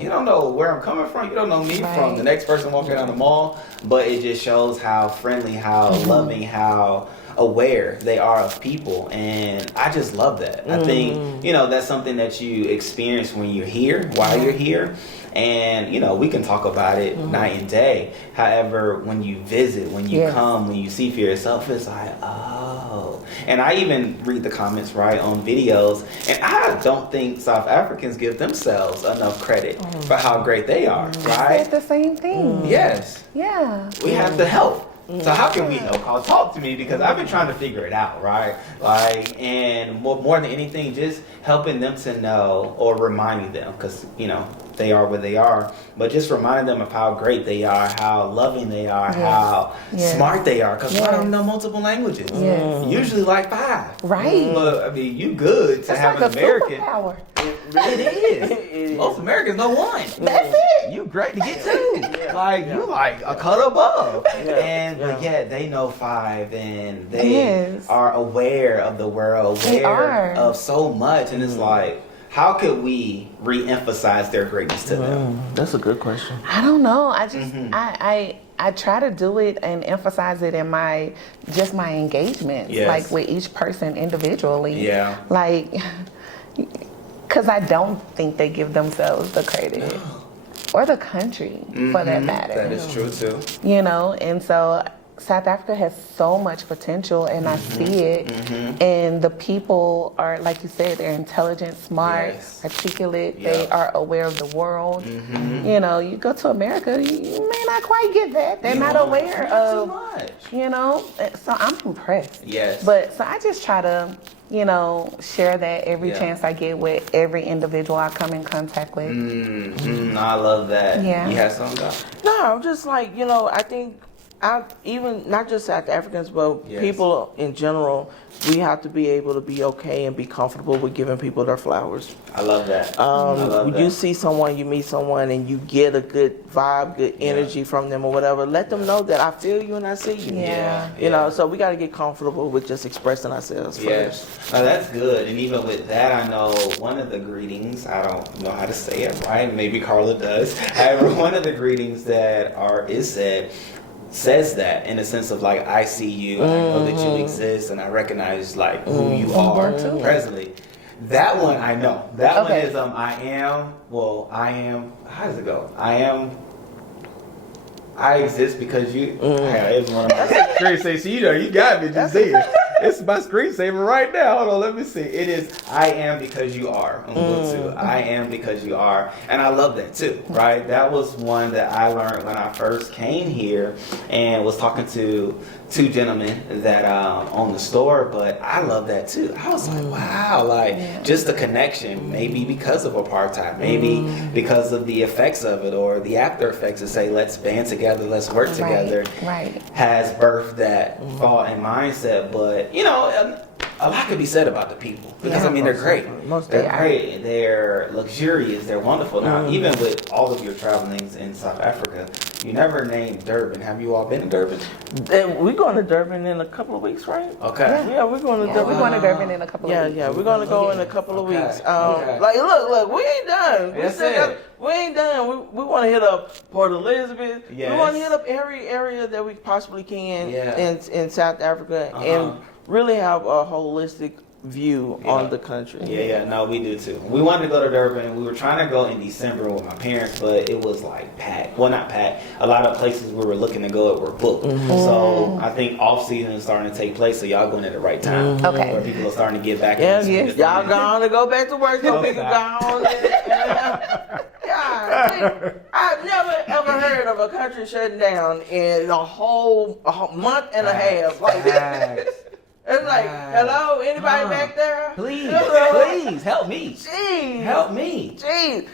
you don't know where I'm coming from. You don't know me from the next person walking down the mall. But it just shows how friendly, how loving, how aware they are of people, and I just love that. I think, that's something that you experience when you're here, while you're here, and we can talk about it night and day. However, whenever, when you visit, when you come, when you see for yourself, it's like, oh. And I even read the comments, right, on videos, and I don't think South Africans give themselves enough credit for how great they are, right? It's the same thing. Yes. Yeah. We have to help. So how can we help? Talk to me, because I've been trying to figure it out, right? Like, and more than anything, just helping them to know, or reminding them, because, you know, they are where they are, but just reminding them of how great they are, how loving they are, how smart they are, because a lot of them know multiple languages, usually like 5. Right. But I mean, you good to have like an American. Superpower. It is. Most Americans know 1. That's it. You great to get 2. Like you like a cut above. But yet they know 5, and they are aware of the world, aware of so much, and it's like, how could we re-emphasize their greatness to them? That's a good question. I don't know. I just I try to do it and emphasize it in my engagements, like with each person individually. Yeah. Like, because I don't think they give themselves the credit, or the country for that matter. That is true too. You know, and so South Africa has so much potential, and I see it. And the people are, like you said, they're intelligent, smart, articulate. They are aware of the world. You know, you go to America, you may not quite get that. They're not aware of, you know. So I'm impressed. Yes. But so I just try to, you know, share that every chance I get with every individual I come in contact with. I love that. Yeah. You have something else? No, I'm just like, you know, I think even not just South Africans, but people in general, we have to be able to be okay and be comfortable with giving people their flowers. I love that. You see someone, you meet someone, and you get a good vibe, good energy from them or whatever. Let them know that I feel you and I see you. You know, so we got to get comfortable with just expressing ourselves first. Oh, that's good. And even with that, I know one of the greetings, I don't know how to say it right, maybe Carla does. However, one of the greetings that is said says that in a sense of like, I see you, I know that you exist, and I recognize like who you are presently. That one I know. That one is I am, how does it go? I exist because you. It's one of my screensavers. So you got me. Just see it. It's my screensaver right now. Hold on, let me see. It is I am because you are. I am because you are, and I love that too. Right? That was one that I learned when I first came here and was talking to 2 gentlemen that own the store. But I love that too. I was like, wow, like just the connection. Maybe because of apartheid. Maybe because of the effects of it, or the after effects. To say, let's band together, let's work together. Has birthed that thought and mindset. But you know, a lot could be said about the people, because I mean, they're great. They're great. They're luxurious. They're wonderful. Now, even with all of your travelings in South Africa, you never named Durban. Have you all been to Durban? We're going to Durban in a couple of weeks, right? Okay. Yeah, we're going to Durban. We're going to Durban in a couple of weeks. Yeah, we're going to go in a couple of weeks. Like, look, we ain't done. We ain't done. We want to hit up Port Elizabeth. We want to hit up every area that we possibly can in South Africa, and really have a holistic view on the country. No, we do too. We wanted to go to Durban. We were trying to go in December with my parents, but it was like packed. Well, not packed. A lot of places we were looking to go were booked. So I think off season is starting to take place, so y'all going at the right time. Where people are starting to get back. Y'all going to go back to work. So people gone. I've never ever heard of a country shutting down in a whole month and a half. Like it's like, hello, anybody back there? Please, please help me. Jeez, help me. Jeez,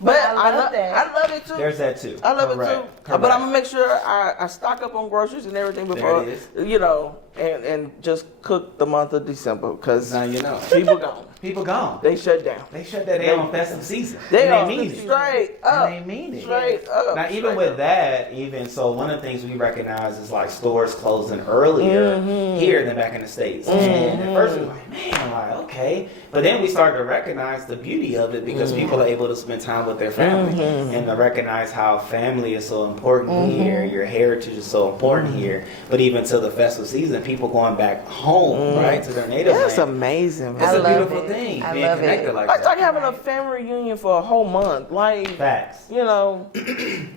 but I love that. I love it too. There's that too. I love it too. But I'm gonna make sure I stock up on groceries and everything before, you know, and just cook the month of December, because now you know people gone. People gone. They shut down. They shut that down on festive season. They mean it. Straight up. They mean it. Straight up. Now, even with that, so one of the things we recognize is like stores closing earlier here than back in the States. And at first we were like, man, like, okay. But then we started to recognize the beauty of it, because people are able to spend time with their family and to recognize how family is so important here. Your heritage is so important here. But even to the festive season, people going back home, right, to their native land. That's amazing. It's a beautiful thing. thing. I being love connected it. like It's that. like having a family reunion for a whole month. Like, Facts. you know,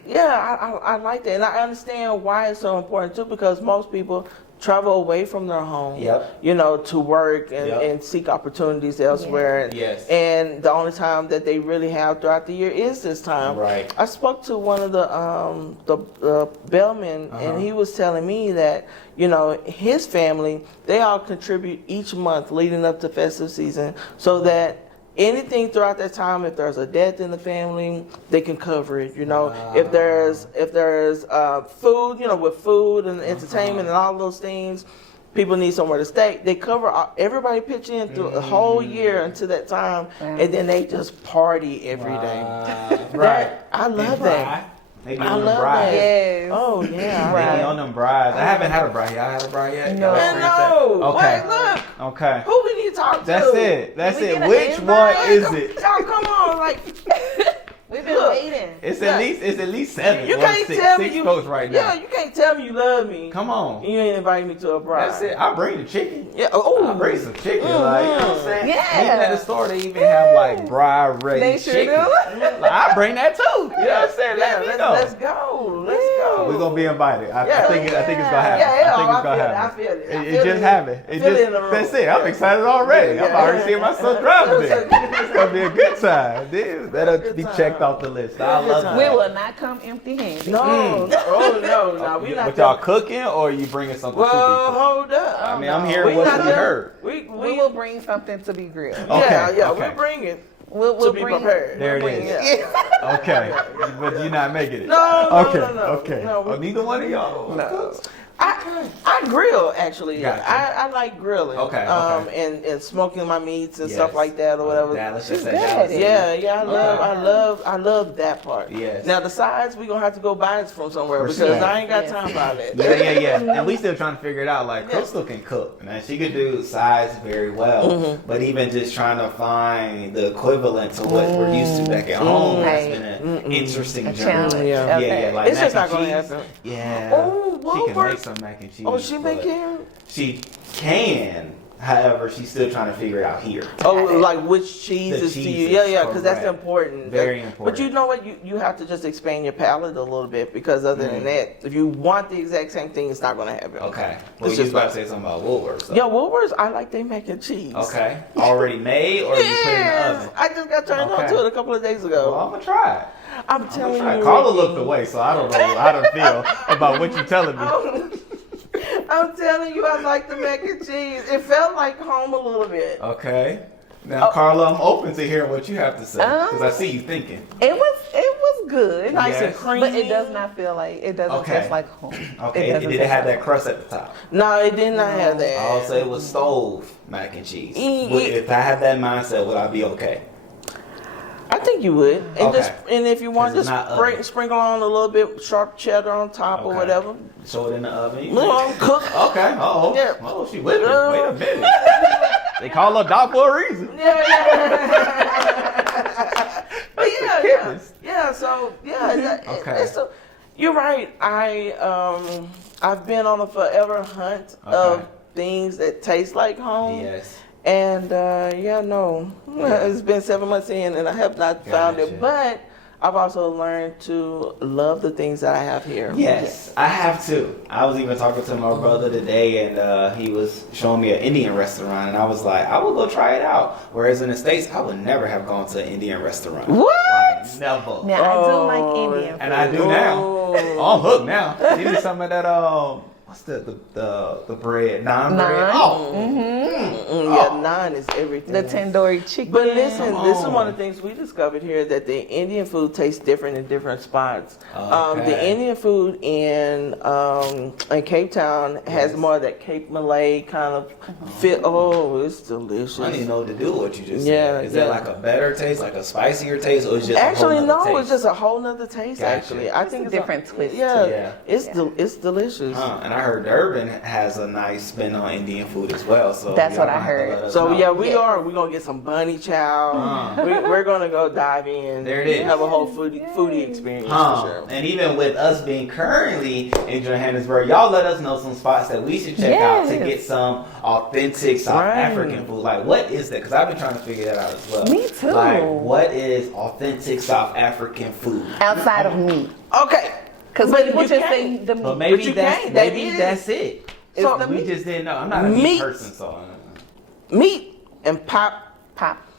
yeah, I like that. And I understand why it's so important too, because most people travel away from their home, Yep. you know, to work and, Yep. and seek opportunities elsewhere. Yes. And the only time that they really have throughout the year is this time. Right. I spoke to one of the bellmen, and he was telling me that, you know, his family, they all contribute each month leading up to festive season, so that anything throughout that time, if there's a death in the family, they can cover it. You know, if there's food, you know, with food and entertainment and all those things, people need somewhere to stay. They cover everybody pitch in through the whole year until that time, and then they just party every day. Right. I love that. They be I on them love brides. that. Yes. Oh yeah. They be on them brides. I haven't had a bride. Y'all had a bride yet? No. Y'all No. Okay. Wait, look. Okay. Who we need to talk to? That's it. That's we it. get an Which invite? one is it? Y'all come on, like. We've been Look. waiting. It's at least 7. You Well, can't six, tell me six you. folks right now. Yeah, you can't tell me you love me. Come on. You ain't invite me to a bride. That's it. I'll bring the chicken. Yeah. I'll Oh. bring some chicken. Like, you know what I'm saying? Yeah. Even at the store, they even have like bride ready They sure chicken. do. Like, I'll bring that too. You know what I'm saying? Yeah, Let me let's know. go. Let's go. We're gonna be invited. I Yeah. think it's gonna happen. Yeah, I think it's gonna I happen. feel it. I It feel just it. happened. It Feel it just in the room. that's it. I'm excited already. Yeah. I'm already seeing my son driving there. It's gonna be a good time. Dude, that'll be checked off the list. I love time. We that. will not come empty-handed. No, no, we not. But y'all cooking or you bringing something to be Well, cooked? hold up. I mean, I'm here We what's not to be done. heard. We will bring something to be grilled. Okay, yeah, okay. we'll bring it. We'll To be bring, prepared. There it we'll bring is. Yeah. Okay, but you're not making it. No, Okay, no. okay. No, Oh, neither one of y'all. No. I grill actually. Gotcha. I like grilling. Okay, And smoking my meats and Yes. stuff like that or whatever. Dallas, She's just say good Dallas. at it. Yeah, I love that part. Yes. Now the sides we gonna have to go buy it from somewhere because Respect. I ain't got Yes. time for that. Yeah. And we still trying to figure it out. Like, Chrystle can cook. Now, she could do sides very well. But even just trying to find the equivalent to what we're used to back at home has been an interesting A journey. challenge. Yeah. Okay. Like It's mac just not and gonna cheese. happen. Yeah. Oh, she can Wilbur. make some mac and cheese. Oh, she but making? She can. However, she's still trying to figure it out here. Oh, like which cheese The is to you? cheeses, Yeah, because that's correct. important. Very But important. you know what? You have to just expand your palate a little bit because other than that, if you want the exact same thing, it's not going to happen. Okay. Well, It's you just was about like- to say something about Woolworths. So. Yeah, Woolworths, I like they mac and cheese. Okay. Already made or you put it in the oven? I just got turned on Okay. to it a couple of days ago. Well, I'm going to try it. I'm telling you. Carla Rickey. looked away, so I don't know how to feel about what you're telling me. I'm telling you, I like the mac and cheese. It felt like home a little bit. Okay. Now, Carla, I'm open to hearing what you have to say because I see you thinking. It was good. Nice and Yes. creamy. But it does not feel like it doesn't Okay. taste like home. Okay. doesn't Did it taste have like that crust at the top? No, it did not have that. I'll say it was stove mac and cheese. Mm, If I had that mindset, would I be okay? I think you would, and Okay. and if you want to 'Cause it's not oven. sprinkle on a little bit sharp cheddar on top or Okay. whatever. Show it in the oven. No, cook. Okay. Oh. Yeah. Oh, she with me. Wait a minute. They call her Doc for a reason. But yeah. So Okay. you're right. I've been on a forever hunt of things that taste like home. Yes. And it's been 7 months in, and I have not found Gotcha. it. But I've also learned to love the things that I have here. Yes, I have too. I was even talking to my brother today, and he was showing me an Indian restaurant, and I was like, I will go try it out. Whereas in the States, I would never have gone to an Indian restaurant. What? Like, never. Now I do like Indian food. And I do now. Oh, I'm hooked now. Give me some of that. What's the bread? Naan bread. Naan. Oh, Yeah, naan is everything. The tandoori chicken. But listen, this is on. one of the things we discovered here, that the Indian food tastes different in different spots. Okay. The Indian food in Cape Town has more of that Cape Malay kind of feel. Oh, it's delicious. I don't even know what to do with what you just Yeah, said. Is that yeah. like a better taste, like a spicier taste, or is it just Actually, a whole nother no, taste? it's just a whole nother taste. Gotcha. Actually, I think a different twist. Yeah, Yeah. it's delicious. And I heard Durban has a nice spin on Indian food as well. So that's what I heard. So we're gonna get some bunny chow. We're gonna go dive in. There it is. Have a whole foodie experience for sure. And even with us being currently in Johannesburg, y'all let us know some spots that we should check out to get some authentic South African food. Like, what is that? Because I've been trying to figure that out as well. Me too. Like, what is authentic South African food outside of meat? Okay. Because people just say the meat. But maybe that's it. So we just didn't know. I'm not a meat person, so meat and pop.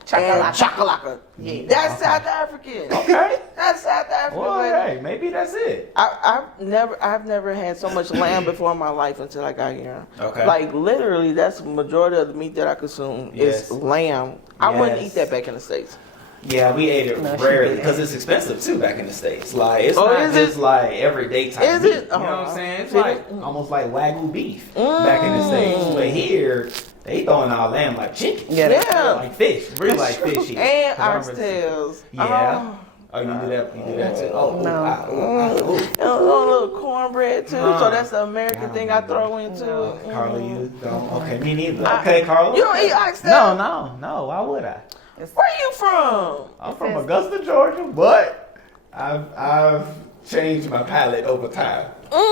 Chakalaka. Yeah, that's South African. Okay, that's South African. Well, hey, maybe that's it. I've never had so much lamb before in my life until I got here. Okay, like literally, that's the majority of the meat that I consume is lamb. I wouldn't eat that back in the States. Yeah, we ate it rarely because it's expensive too back in the States. Like it's not just like everyday type meat. You know what I'm saying? It's like almost like Wagyu beef back in the States. But here they throwing out lamb like chicken. Yeah. Like fish. Really like fish here. And oxtails. Yeah. Oh, you do that? You do that too? Oh, no. And a little cornbread too. So that's the American thing I throw into. Carla, you don't? Okay, me neither. Okay, Carla. You don't eat oxtail? No. Why would I? Where you from? I'm from Augusta, Georgia, but I've changed my palate over time. But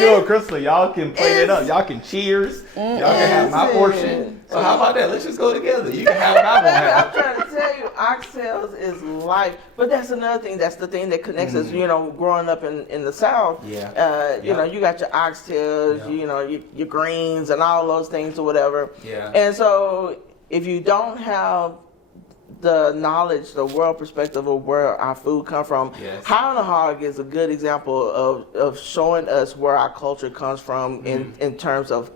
you and Chrystle, y'all can play it up. Y'all can cheers. Y'all can have my portion. So how about that? Let's just go together. You can have what I want to have. I'm trying to tell you, oxtails is life. But that's another thing. That's the thing that connects us. You know, growing up in the South. Yeah. You know, you got your oxtails. You know, your greens and all those things or whatever. Yeah. And so if you don't have the knowledge, the world perspective of where our food come from, Hound and Hog is a good example of showing us where our culture comes from in terms of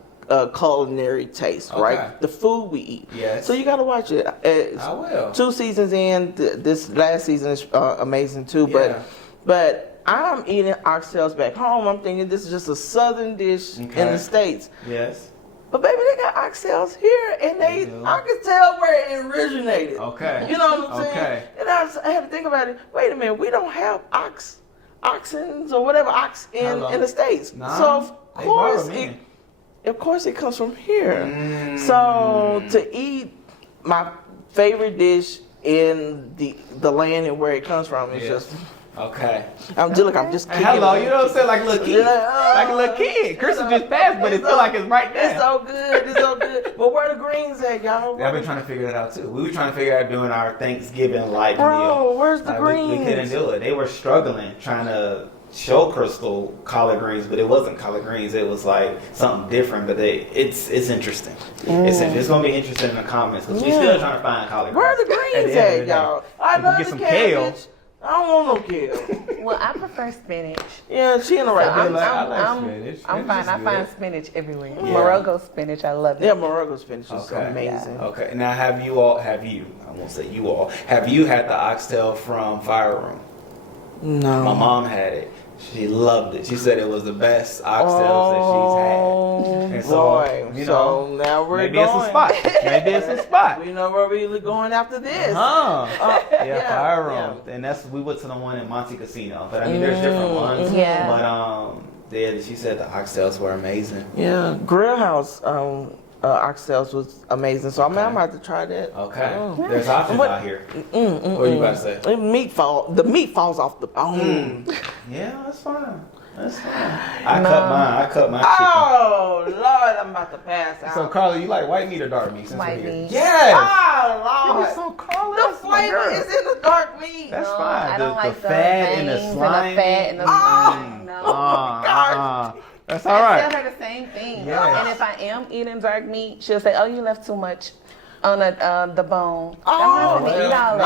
culinary taste, right? The food we eat. Yes. So you got to watch it. I will. 2 seasons in. This last season is amazing too. Yeah. But I'm eating oxtails back home. I'm thinking this is just a southern dish in the States. Yes. But baby, they got oxtails here, and I can tell where it originated. Okay. You know what I'm saying? Okay. And I had to think about it. Wait a minute, we don't have oxens or whatever in the States. Nah, so of course it comes from here. So to eat my favorite dish in the land and where it comes from is just. Okay. I'm just kicking. Hello, you know what I'm saying? Like a little kid. Like a little kid. Chrystle just passed, but it feel like it's right there. It's so good. But where the greens at, y'all? I've been trying to figure that out too. We were trying to figure out doing our Thanksgiving meal. Bro, where's the greens? We couldn't do it. They were struggling trying to show Chrystle collard greens, but it wasn't collard greens. It was like something different. But it's interesting. It's gonna be interesting in the comments because we still trying to find collard greens. Where the greens at, y'all? I love get some kale. I don't want no kale. Well, I prefer spinach. Yeah, she in the right. So I like spinach. I'm fine. I find spinach everywhere. Yeah. Morocco spinach, I love it. Yeah, Morocco spinach is amazing. Yeah. Okay, now have you? I won't say you all. Have you had the oxtail from Fire Room? No. My mom had it. She loved it. She said it was the best oxtails that she's had. And so, you know, so now we're maybe it's a spot. Maybe it's a spot. We know where we're going after this. Fire Room. And we went to the one in Monte Casino. But I mean, there's different ones. Yeah. But she said the oxtails were amazing. Yeah. Grill House oxtails was amazing. So I'm about to try that. Okay. There's options out here. What are you about to say? The meat falls off the bone. Yeah, that's fine. I cut my chicken. Oh Lord, I'm about to pass out. So Carla, you like white meat or dark meat? White meat. Yes. Oh Lord. So Carla, the flavor is in the dark meat. That's fine. I don't like the fat and the slime. Oh my gosh. That's all right. I tell her the same thing. Yes. And if I am eating dark meat, she'll say, "Oh, you left too much on the bone." You left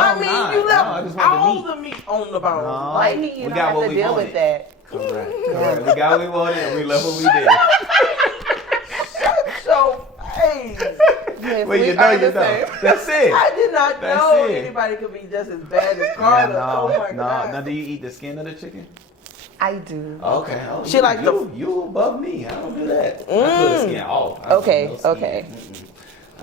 all the meat on the bone. White meat, you don't have to deal with that. Correct. We got what we wanted and we left what we did. Shut your face. Yes, well, you know. That's it. I did not know anybody could be just as bad as Carla. Oh my God. Now, do you eat the skin of the chicken? I do. Okay. She like you above me. I don't do that. I put the skin off. Okay.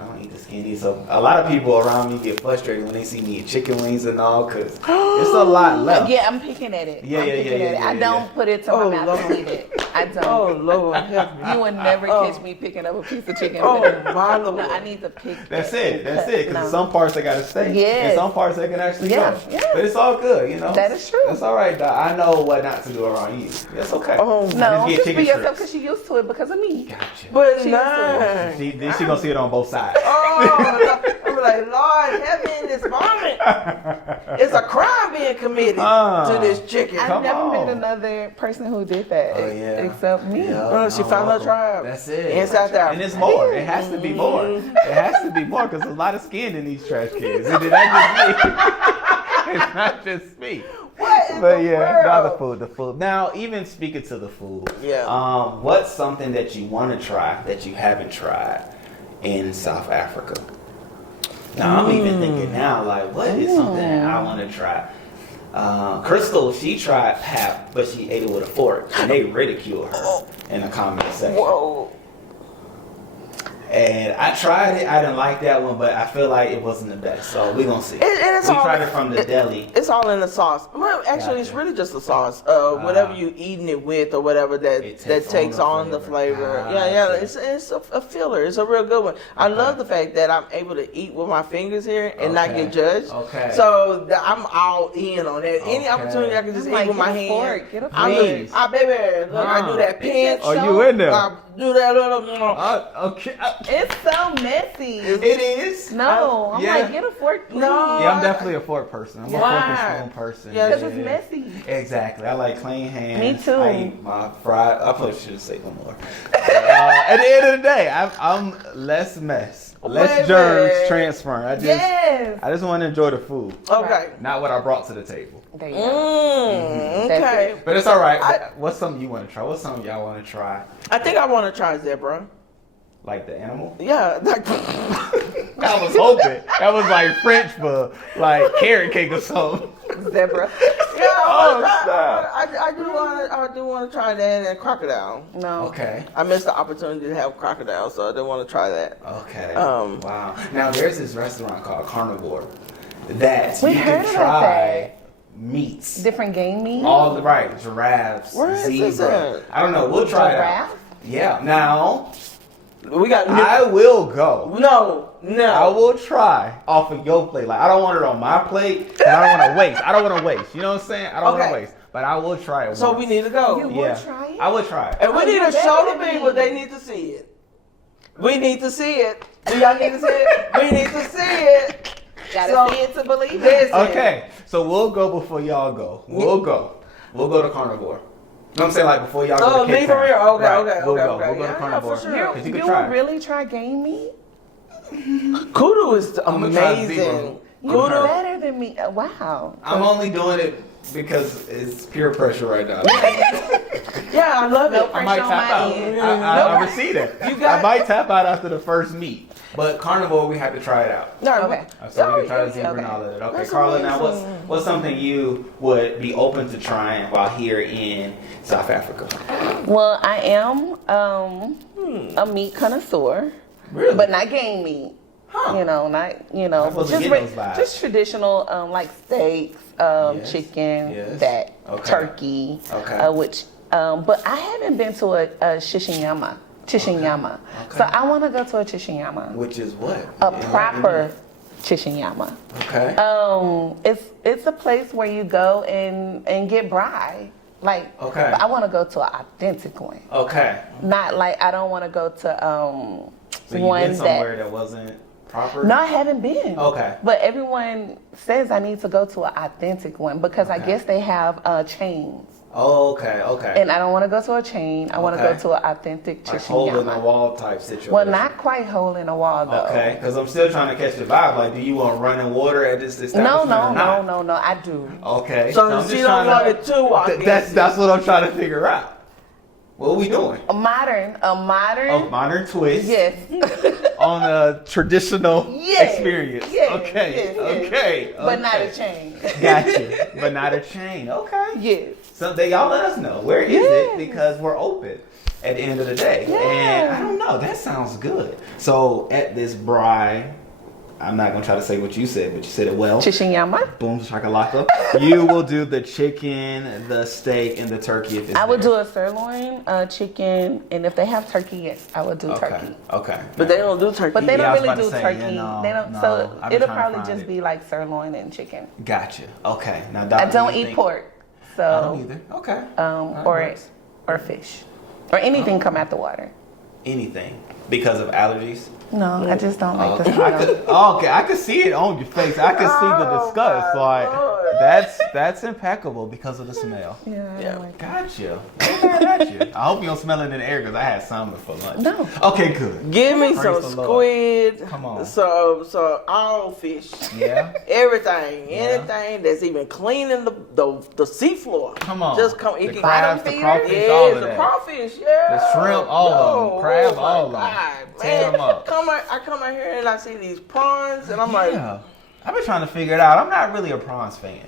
I don't eat the skin either. So a lot of people around me get frustrated when they see me eat chicken wings and all, because it's a lot left. Yeah, I'm picking at it. Yeah. I don't put it to my mouth and eat it. I don't. Oh, Lord, help me. You would never catch me picking up a piece of chicken. Oh, my Lord. No, I need to pick. That's it. Because some parts they gotta stay. Yes. And some parts they can actually Yeah, go. yeah. But it's all good, you know. That is true. That's all right, Doc. I know what not to do around you. That's okay. Oh, No, get just chicken be yourself strips. because you're used to it because of me. Gotcha. But She nah. She gonna see it on both sides. Oh, I'm like, Lord, help me in this moment. It's a crime being committed to this chicken. I've never met another person who did that except me. Yeah. She found her tribe. That's it. In South Africa. And it's more. It has to be more. It has to be more because there's a lot of skin in these trash cans. It's not just me. What in But the yeah, world? the food. Now, even speaking to the food, Yeah. What's something that you want to try that you haven't tried in South Africa? Now, I'm even thinking now, like, what is something that I want to try? Chrystle, she tried pap, but she ate it with a fork, and they ridiculed her in the comment section. Whoa. And I tried it. I didn't like that one, but I feel like it wasn't the best. So we're gonna see. We tried it from the deli. It's all in the sauce. Well, actually, it's really just the sauce. Whatever you eating it with, or whatever that takes on the flavor. Yeah. It's a filler. It's a real good one. I love the fact that I'm able to eat with my fingers here and not get judged. Okay. So I'm all in on that. Any opportunity I can just eat with my hand. Get a fork. Baby, look, I do that pinch. Are you in there? I do that little. Okay. It's so messy. It is. No, I'm like, get a fork, please. No. Yeah, I'm definitely a fork person. I'm a fork and spoon person. Yeah, Because it's messy. Exactly. I like clean hands. Me too. I eat my fried. I probably shouldn't say no more. At the end of the day, I'm less mess, less germs transferring. I just want to enjoy the food, Okay. not what I brought to the table. There you go. Okay. But it's all right. What's something you want to try? What's something y'all want to try? I think I want to try zebra. Like the animal? Yeah. I was hoping that was like French for like carrot cake or something. Zebra. I do want to try that and crocodile. No. Okay. I missed the opportunity to have crocodile, so I didn't want to try that. Okay. Wow. Now there's this restaurant called Carnivore that We you heard can about try meats. Different game meat. All the giraffes, Where is this zebra. at? I don't know. We'll try it out. Giraffe? Yeah. Now We got I will go. no. I will try off of your plate. Like I don't want it on my plate. 'Cause I don't want to waste. I don't want to waste. You know what I'm saying? I don't want to waste. But I will try it. So once. we need to go. You will try it? I will try it. And we need to you show the better people they need to see it. We need to see it. Do y'all need to see it? We need to see it. Gotta see it to believe it. Listen. Okay, so we'll go before y'all go. We'll go to Carnivore. You know what I'm saying? Like before y'all go to Cape me for Town. real? Okay, Right. okay. We'll go Yeah, to Carnivore. for sure. 'Cause You can would try it. really try game meat? Kudu is I'm gonna try zebra. amazing. You're Kudu. better than me. Wow. I'm only doing it because it's peer pressure right now. Yeah, I love it. I might on tap my out. end. I receive it. got- I might tap out after the first meet. But Carnivore, we have to try it out. No, Okay. So we can try the zebra and all of it. Okay, That's Carla, now amazing. what's something you would be open to trying while here in South Africa? Well, I am a meat connoisseur. Really? But not game meat. Huh. I wasn't getting those vibes. just traditional like steaks, Yes. chicken, Yes. that Okay. turkey, Okay. which but I haven't been to a Shishinyama. Chishinyama. Okay. So I want to go to a Chishinyama. Which is what? A proper Chishinyama. Okay. It's a place where you go and get bride. Like, Okay. but I want to go to an authentic one. Okay. Not like I don't want to go to So you've one been somewhere that wasn't proper? No, I haven't been. Okay. But everyone says I need to go to an authentic one because I Okay. guess they have chains. Oh, okay. And I don't want to go to a chain. I want to Okay. go to an authentic Like hole in the Chishinyama. wall type situation. Well, not quite hole in a wall though. Okay, because I'm still trying to catch the vibe. Like, do you want running water at this No, establishment or not? no. I do. Okay. So I'm she just don't trying want to- it too. That's what I'm trying to figure out. What are we doing? A modern. Modern twist. Yes. On a traditional Yes. experience. Yes. Okay. Yes. Okay. But not a chain. Gotcha. But not a chain. Okay. Yes. Someday y'all let us know. Where is it? Because we're open at the end of the day. Yeah. And I don't know. That sounds good. So at this braai, I'm not going to try to say what you said, but you said it well. Chishinyama. Boom shakalaka. You will do the chicken, the steak, and the turkey if it's I would there. do a sirloin, chicken, and if they have turkey, yes, I would do turkey. Okay. But they don't do turkey. But they Yeah, I don't was really about do to say, turkey. yeah, no, They don't. no. So I've been it'll trying to probably find just it. be like sirloin and chicken. Gotcha. Okay. Now, I don't eat pork, so I don't either. Okay. or fish, or anything come out the water. Anything because of allergies. No, I just don't like the I smell. I could see it on your face. I could see the disgust. Like that's impeccable because of the smell. Yeah, I don't like that. Gotcha. Gotcha. I hope you don't smell it in the air because I had salmon for lunch. No. Okay, good. Give me Praise some the Lord. squid. Come on. So all fish. Yeah. Everything. Yeah. Anything that's even cleaning the seafloor. Come on. Just come. The It can crabs, the feeder? crawfish, all Yes, of the that. crawfish, yeah. The shrimp, all of them. Crab, all of them. God, Tear man. 'em up. I come out here and I see these prawns and I'm like, Yeah. I've been trying to figure it out. I'm not really a prawns fan.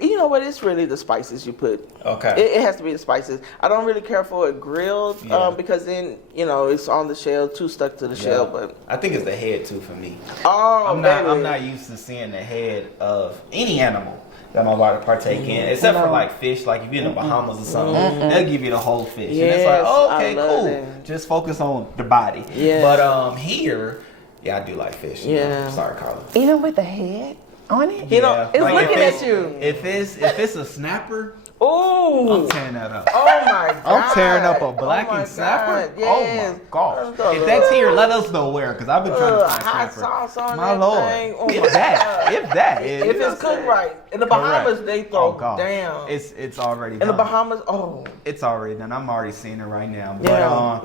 you know what? It's really the spices you put. Okay. It has to be the spices. I don't really care for it grilled Yeah. because then it's on the shell, too stuck to the shell. But I think it's the head too for me. I'm I'm not used to seeing the head of any animal that I'm about to partake in, except for like fish. Like if you're in the Bahamas or something, they'll give you the whole fish, and it's like, Yes, okay, I love cool. that. Just focus on the body. Yeah. But here, I do like fish. Yeah. Sorry, Carla. Even with the head on it. You know, it's Like, looking if at you. If it's a snapper, ooh. I'm tearing that up. Oh my God. I'm tearing up a Oh black my and snapper. God, Oh yes. my gosh! Let's If go. that's here, let us know where, because I've been trying to find Hot snapper. sauce on My that Lord, thing. Oh if my that, God. if that, If you know it's what I'm cooked right. In the Bahamas, they throw down. It's already In done. the Bahamas, It's already done. I'm already seeing it right now. Yeah.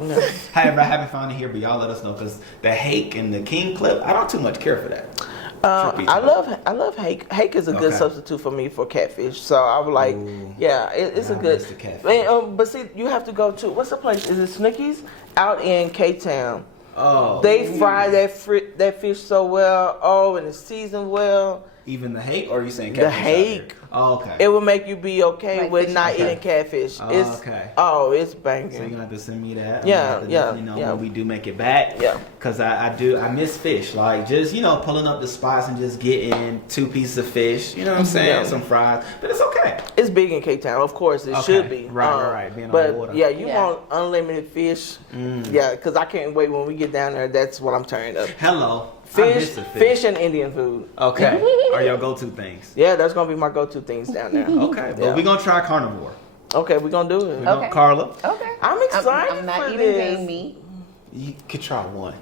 But I haven't found it here, but y'all let us know, because the hake and the king clip, I don't too much care for that. I love hake. Hake is a good Okay. substitute for me for catfish. So I would like, it's a I good. miss the catfish. Man, but see, you have to go to what's the place? Is it Snooki's out in Cape Town? Oh, They fry that fish so well. Oh, and it's seasoned well. even the hake, or are you saying The catfish out here? hake. Oh, okay. It will make you be okay Like with fish not okay. eating catfish. Oh, It's okay. it's banging. So you're gonna have to send me that. Yeah, I'm gonna have to yeah, definitely know yeah. when we do make it back. Yeah. Cause I miss fish. Like just pulling up the spots and just getting 2 pieces of fish. You know what I'm saying? Yeah. Some fries, but it's okay. It's big in Cape Town, of course. It Okay. should be. Right. Being on but the water. yeah, you Yeah. want unlimited fish. Yeah, because I can't wait when we get down there. That's what I'm turning up. Hello. I miss Fish, the fish, and Indian food. Okay. Are your go-to things? Yeah, that's gonna be my go-to things down there. Okay. Well, Yeah. we're gonna try carnivore. Okay, we're gonna do it. We're gonna- Okay. Carla, Okay. I'm excited I'm not for eating this. game meat. you could try one.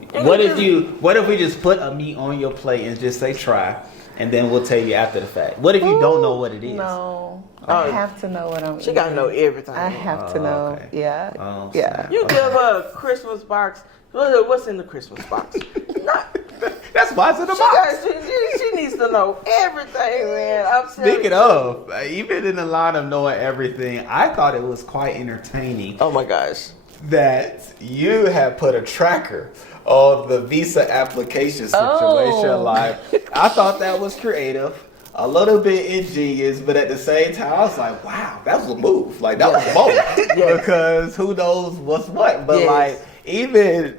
You What can if we just put a meat on your plate and just say try, and then we'll tell you after the fact. What if you don't know what it is? No, Oh. I have to know what I'm She eating. gotta know everything. I have to Oh, know. okay. Yeah. Oh, yeah. snap. You give her a Christmas box. What's in the Christmas box? Not, That's why it's in the she, box. she needs to know everything, man. I'm Speaking serious. of, even in the line of knowing everything, I thought it was quite entertaining Oh my gosh. that you have put a tracker of the visa application situation. Oh. Like, I thought that was creative, a little bit ingenious, but at the same time, I was like, wow, that was a move. Like, that was bold. Yes. Because who knows what's what. But, Yes. like, even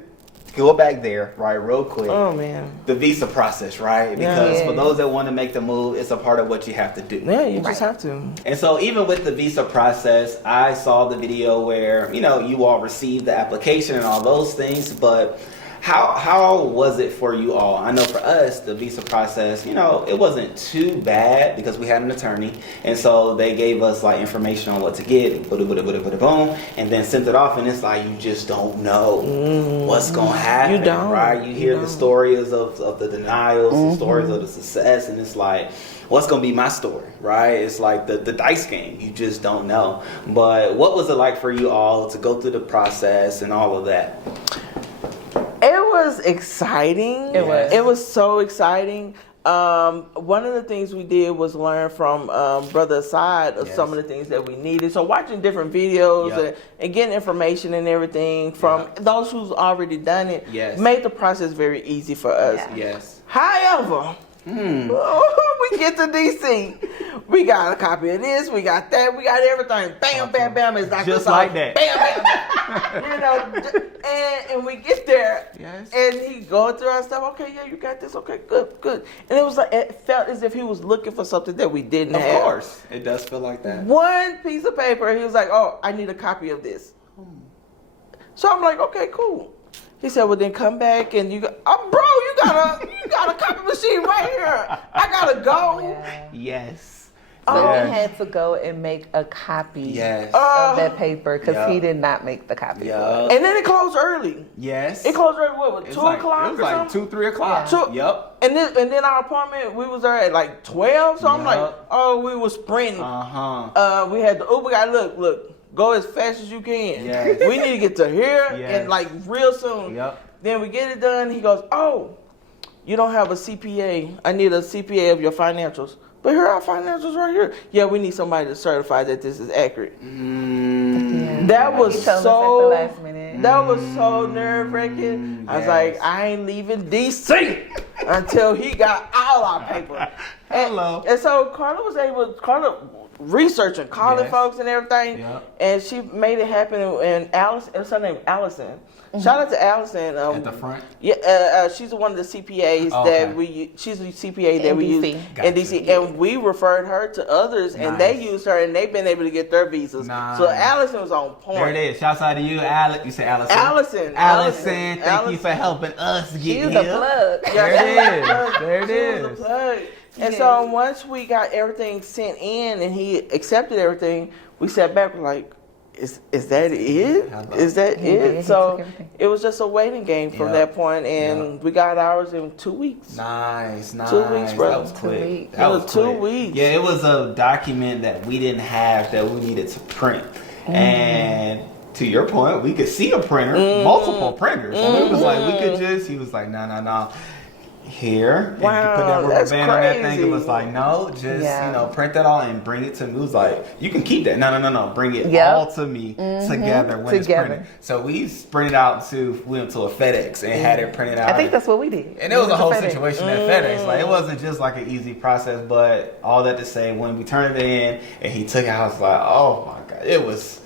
go back there, right, real quick. Oh man. The visa process, right? Because Yeah. for those that want to make the move, it's a part of what you have to do. Yeah, you just Right. have to. And so even with the visa process, I saw the video where, you all received the application and all those things, but how was it for you all? I know for us, the visa process, it wasn't too bad because we had an attorney. And so they gave us like information on what to get, boom, and then sent it off. And it's like, you just don't know what's going to happen. You don't. Right? You hear the stories of the denials, the stories of the success. And it's like, what's going to be my story, right? It's like the dice game. You just don't know. But what was it like for you all to go through the process and all of that? It was exciting. It was. It was so exciting. One of the things we did was learn from Brother Assad of some of the things that we needed. So watching different videos and getting information and everything from those who's already done it made the process very easy for us. Yes. However, we get to DC. We got a copy of this, we got that, we got everything. Bam, bam, bam. It's like just like that. Bam, bam, bam. You know, and we get there, and he going through our stuff. Okay, yeah, you got this. Okay, good. And it was like it felt as if he was looking for something that we didn't have. Of course, it does feel like that. One piece of paper, he was like, "Oh, I need a copy of this." So I'm like, "Okay, cool." He said, "Well, then come back and you got, bro, you got a copy machine right here. I gotta go." Yeah. Yes. So he had to go and make a copy of that paper because he did not make the copy. And then it closed early. Yes. It closed early, what, 2 o'clock? It was like 2, 3 o'clock. Yep. And then our appointment, we was there at like 12. So I'm like, we was sprinting. We had the Uber guy, look, go as fast as you can. Yes. We need to get to here and like real soon. Then we get it done. He goes, "Oh, you don't have a CPA. I need a CPA of your financials." But here are our financials right here. Yeah, we need somebody to certify that this is accurate. That was so. That was so nerve-wracking. I was like, I ain't leaving DC until he got all our paper. And so Carla researching, calling folks and everything, and she made it happen. And Allison, her name Allison. Shout out to Allison. At the front? Yeah, she's one of the CPAs she's a CPA that we use in DC. And we referred her to others, and they used her, and they've been able to get their visas. So Allison was on point. There it is. Shouts out to you, Alex. You say Allison? Allison, thank you for helping us get here. She's the plug. There it is. She was the plug. And so once we got everything sent in, and he accepted everything, we sat back like, Is that it? Is that it? So it was just a waiting game from that point, and we got ours in 2 weeks. Nice. 2 weeks, bro. That was quick. That was 2 weeks. Yeah, it was a document that we didn't have that we needed to print, and to your point, we could see a printer, multiple printers, and it was like we could just. He was like, no. Here, and you put that rubber band on that thing. It was like, no, just print that all and bring it to me. It was like, you can keep that. No, bring it all to me together when it's printed. So we printed out we went to a FedEx and had it printed out. I think that's what we did. And it was a whole situation at FedEx. Like it wasn't just like an easy process, but all that to say, when we turned it in and he took it, I was like, oh my god, it was.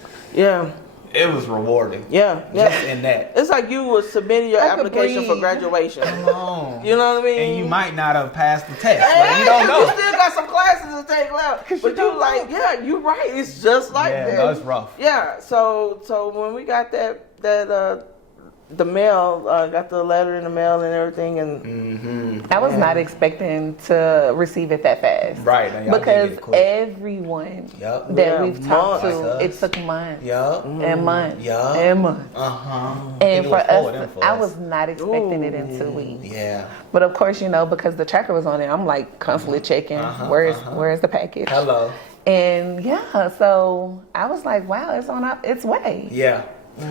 It was rewarding. Just in that. It's like you were submitting your application for graduation. Come on. You know what I mean? And you might not have passed the test. Like, you don't know. You still got some classes to take left. But you like, you're right. It's just like that. Yeah, no, it's rough. Yeah. So when we got the mail, got the letter in the mail and everything, and I was not expecting to receive it that fast. Right. Because everyone that we've talked to, it took months and months and months. And for us, I was not expecting it in 2 weeks. Yeah. But of course, because the tracker was on it, I'm like constantly checking, where's the package? Hello. And so I was like, wow, it's on its way. Yeah.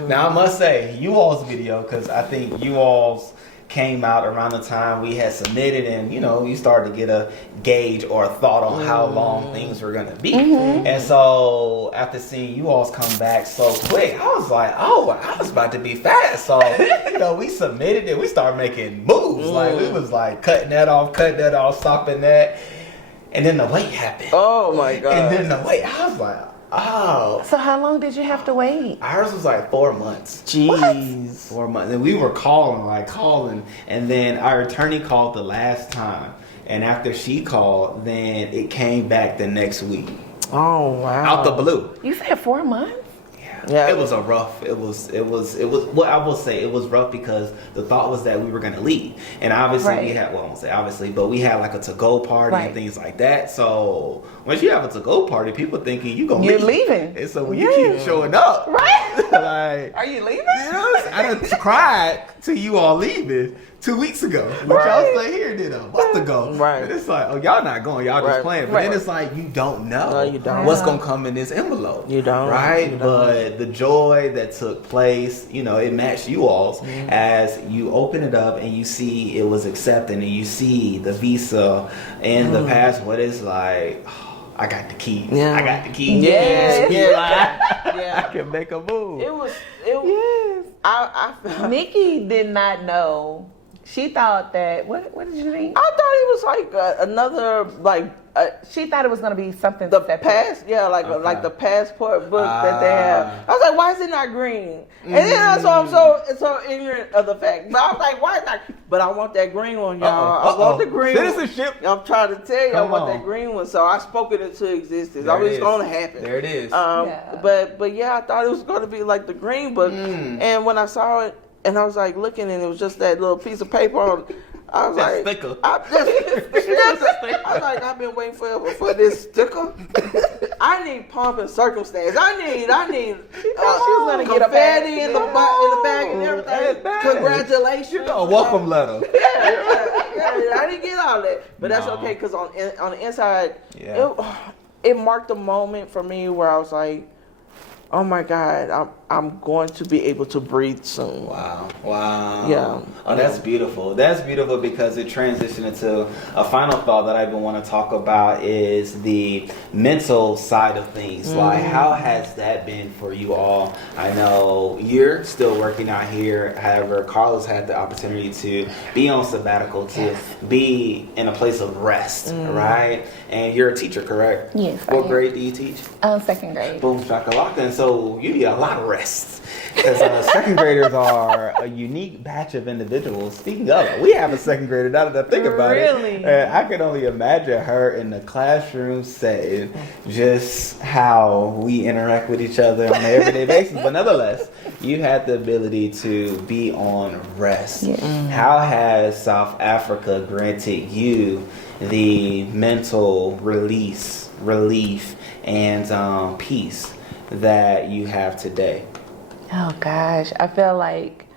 Now I must say, you all's video, because I think you all's came out around the time we had submitted, and you started to get a gauge or a thought on how long things were gonna be. And so after seeing you all's come back so quick, I was like, oh, I was about to be fast. So we submitted it, we started making moves. Like we was like cutting that off, stopping that, and then the wait happened. Oh my god! And then the wait, I was like, oh. So how long did you have to wait? Ours was like 4 months. Jeez. What? 4 months. And we were calling. And then our attorney called the last time. And after she called, then it came back the next week. Oh, wow. Out the blue. You said 4 months? Yeah. It was well, I will say it was rough because the thought was that we were going to leave. And obviously we had, well, I won't say obviously, but we had like a to-go party and things like that. So once you have a to-go party, people thinking you're leaving. Leaving. And so when you keep showing up. Right. Like, are you leaving? Yes, I done cried to you all leaving 2 weeks ago. But y'all stay here did a month ago. Right. And it's like, oh, y'all not going, y'all just playing. But then it's like, you don't know what's going to come in this envelope. You don't. Right? You don't. But the joy that took place, you know, it matched you all's as you open it up and you see it was accepted and you see the visa and the passport. It's like, oh, I got the key. Yeah. I got the key. Yeah. I can make a move. It was. I Nikki did not know. She thought that, what did you think? thought it was like another, like, She thought it was going to be something. the like the passport book that they have. I was like, why is it not green? And then so I'm so ignorant of the fact. But I was like, why not? But I want that green one, y'all. I want the green citizenship. one. I'm trying to tell you, Come I want on. that green one. So I spoke it into existence. There I was it is. going to happen. There it is. But yeah, I thought it was going to be like the green book. And when I saw it, and I was like looking, and it was just that little piece of paper on. I was That like, sticker. I was like, I've been waiting forever for this sticker. I need pomp and circumstance. I need she was gonna get a confetti in the bag and everything. Congratulations. A welcome letter. Yeah, I didn't get all that, but that's okay because on the inside, it marked a moment for me where I was like, oh my God, I'm going to be able to breathe soon. Wow. Yeah. Oh, that's beautiful. That's beautiful because it transitioned into a final thought that I even want to talk about is the mental side of things. Like, how has that been for you all? I know you're still working out here. However, Carlos had the opportunity to be on sabbatical, to be in a place of rest, right? And you're a teacher, correct? Yes. What grade do you teach? Second grade. Boom, shakalaka. And so you need a lot of rest. Because second graders are a unique batch of individuals. Speaking of, we have a second grader now that I think about it. Really? And I can only imagine her in the classroom setting, just how we interact with each other on an everyday basis. But nonetheless, you had the ability to be on rest. Yes. How has South Africa granted you the mental relief, and peace that you have today? Oh gosh, I feel like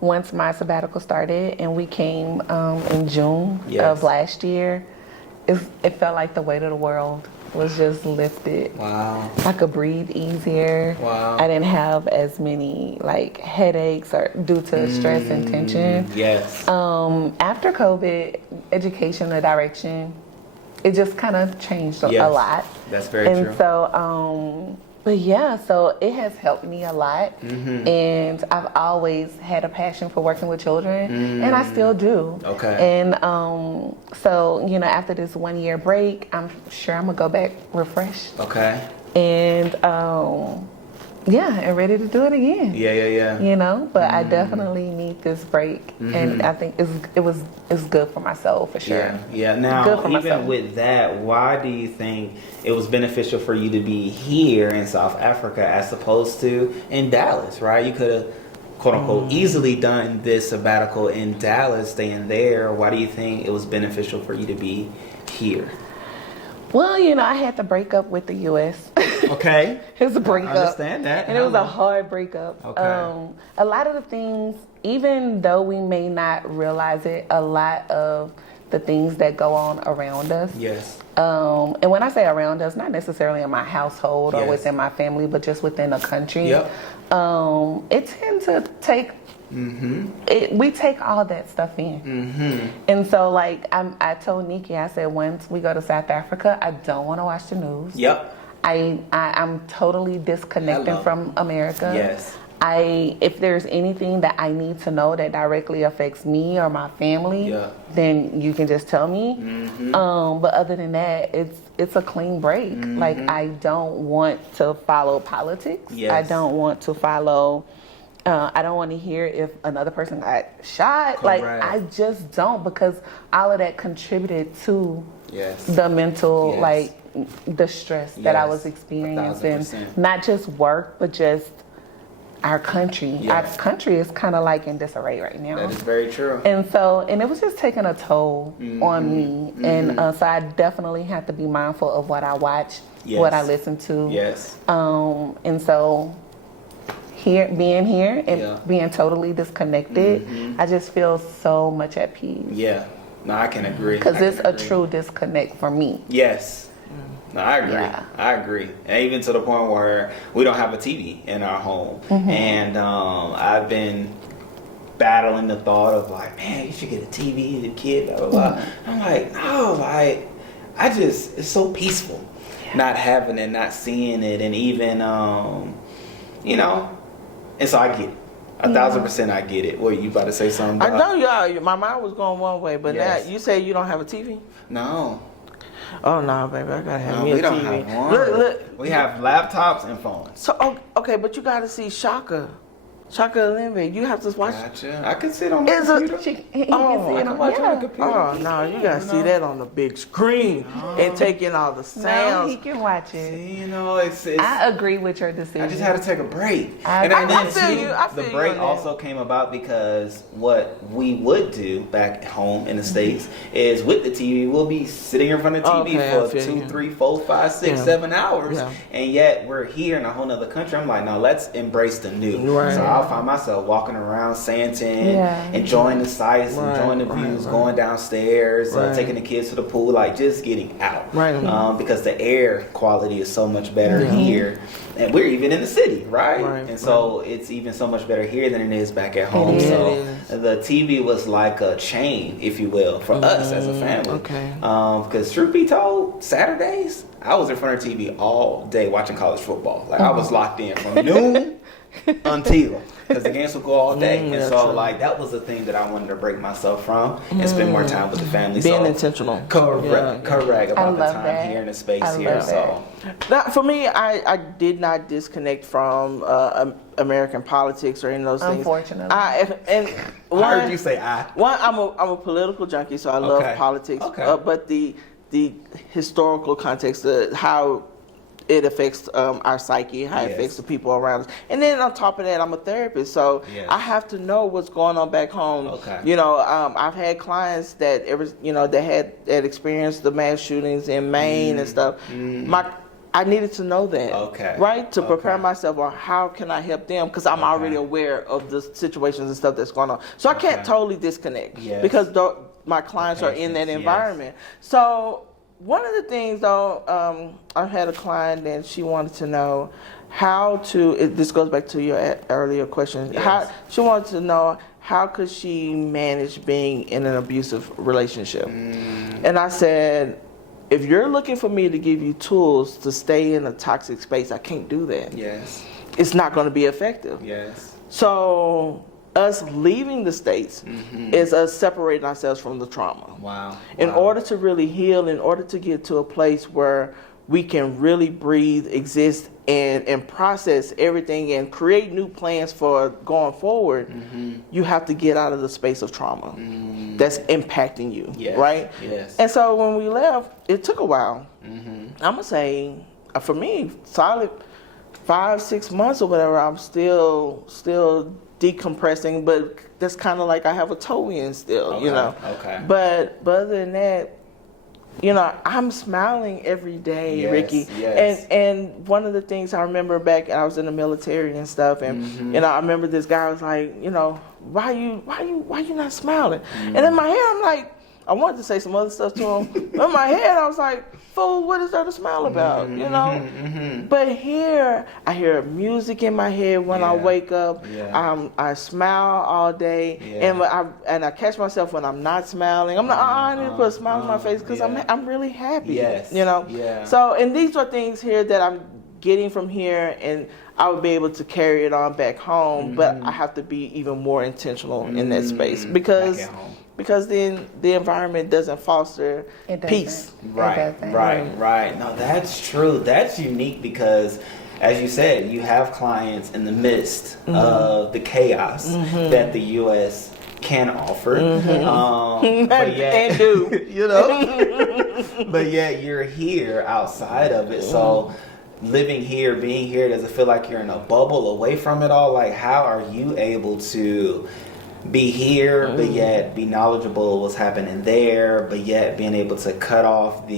once my sabbatical started and we came in June of last year, it felt like the weight of the world was just lifted. Wow. I could breathe easier. Wow. I didn't have as many like headaches or due to stress and tension. Yes. After COVID, education, the direction, it just kind of changed a lot. That's very true. And so, but yeah, so it has helped me a lot. And I've always had a passion for working with children, and I still do. Okay. And so, you know, after this 1 year break, I'm sure I'm gonna go back refreshed. Okay. And and ready to do it again. Yeah. You know, but I definitely need this break, and I think it's good for my soul for sure. Yeah. Now, even with that, why do you think it was beneficial for you to be here in South Africa as opposed to in Dallas? Right? You could have, quote unquote, easily done this sabbatical in Dallas, staying there. Why do you think it was beneficial for you to be here? Well, you know, I had to break up with the U.S. Okay. It was a breakup. I understand that. And it was a hard breakup. Okay. A lot of the things, even though we may not realize it, a lot of the things that go on around us. Yes. And when I say around us, not necessarily in my household or within my family, but just within a country. Yep. It tends to take we take all that stuff in. And so, like, I told Nikki, I said, once we go to South Africa, I don't want to watch the news. Yep. I'm totally disconnecting from America. Yes. If there's anything that I need to know that directly affects me or my family, then you can just tell me. But other than that, it's a clean break. Like, I don't want to follow politics. Yes. I don't want to follow. I don't want to hear if another person got shot. Correct. Like, I just don't, because all of that contributed to the mental, like, the stress that I was experiencing. 1,000%. Not just work, but just our country. Our country is kind of like in disarray right now. That is very true. And so, and it was just taking a toll on me. And so I definitely have to be mindful of what I watch, what I listen to. Yes. And so being here and being totally disconnected, I just feel so much at peace. Yeah. No, I can agree. Because it's a true disconnect for me. Yes. No, I agree. Yeah. I agree. And even to the point where we don't have a TV in our home. And I've been battling the thought of like, man, you should get a TV, the kid, blah, blah, blah. I'm like, no, like, it's so peaceful not having it, not seeing it. And even, you know, and so I get it. 1,000% I get it. What, you about to say something about? I know, y'all. My mind was going one way, but now you say you don't have a TV? No. Oh no, baby, I gotta have me a TV. We don't have one. Look. We have laptops and phones. So okay, but you gotta see Shaka Olympic. You have to watch. Gotcha. I can sit on the computer. He can see it on the computer. Oh no, you gotta see that on the big screen and take in all the sounds. No, he can watch it. See, you know, it's I agree with your decision. I just had to take a break. I feel you. The break also came about because what we would do back home in the States is with the TV, we'll be sitting in front of TV for 2, 3, 4, 5, 6, 7 hours. Yeah. And yet we're here in a whole nother country. I'm like, no, let's embrace the new. Right. So I'll find myself walking around Santon, enjoying the sights, enjoying the views, going downstairs, taking the kids to the pool, like just getting out. Right. Because the air quality is so much better here. And we're even in the city, right? And so it's even so much better here than it is back at home. So the TV was like a chain, if you will, for us as a family. Okay. Because truth be told, Saturdays, I was in front of TV all day watching college football. Like I was locked in from noon until, because the games would go all day. And so like that was the thing that I wanted to break myself from and spend more time with the family. Being intentional. Correct about the time here in the space here. So now, for me, I did not disconnect from American politics or any of those things. Unfortunately. I heard you say I'm a political junkie, so I love politics. But the historical context, how it affects our psyche, how it affects the people around us. And then on top of that, I'm a therapist, so I have to know what's going on back home. You know, I've had clients that that experienced the mass shootings in Maine and stuff. I needed to know that, right, to prepare myself on how can I help them, because I'm already aware of the situations and stuff that's going on. So I can't totally disconnect because my clients are in that environment. So one of the things, though, I had a client and she wanted to know how to. This goes back to your earlier question. How she wanted to know how could she manage being in an abusive relationship, and I said, if you're looking for me to give you tools to stay in a toxic space, I can't do that. It's not going to be effective. So us leaving the States is us separating ourselves from the trauma. In order to really heal, in order to get to a place where we can really breathe, exist, and process everything and create new plans for going forward, you have to get out of the space of trauma that's impacting you, right? And so when we left, it took a while. I'm going to say, for me, solid 5-6 months or whatever, I'm still decompressing, but that's kind of like I have a toe in still, you know. But other than that, you know, I'm smiling every day, Ricky. And one of the things I remember back, I was in the military and stuff, and you know, I remember this guy was like, you know, why you not smiling? And in my head, I'm like, I wanted to say some other stuff to him. But in my head, I was like, fool, what is there to smile about? You know? But here, I hear music in my head when I wake up. I smile all day. And I catch myself when I'm not smiling. I'm like, I need to put a smile on my face because I'm really happy. You know? So, and these are things here that I'm getting from here, and I would be able to carry it on back home, but I have to be even more intentional in that space because then the environment doesn't foster peace. Right. No, that's true. That's unique because, as you said, you have clients in the midst of the chaos that the U.S. can offer. But yet, and do. You know? But yet you're here outside of it. So living here, being here, does it feel like you're in a bubble away from it all? Like, how are you able to be here, but yet be knowledgeable of what's happening there, but yet being able to cut off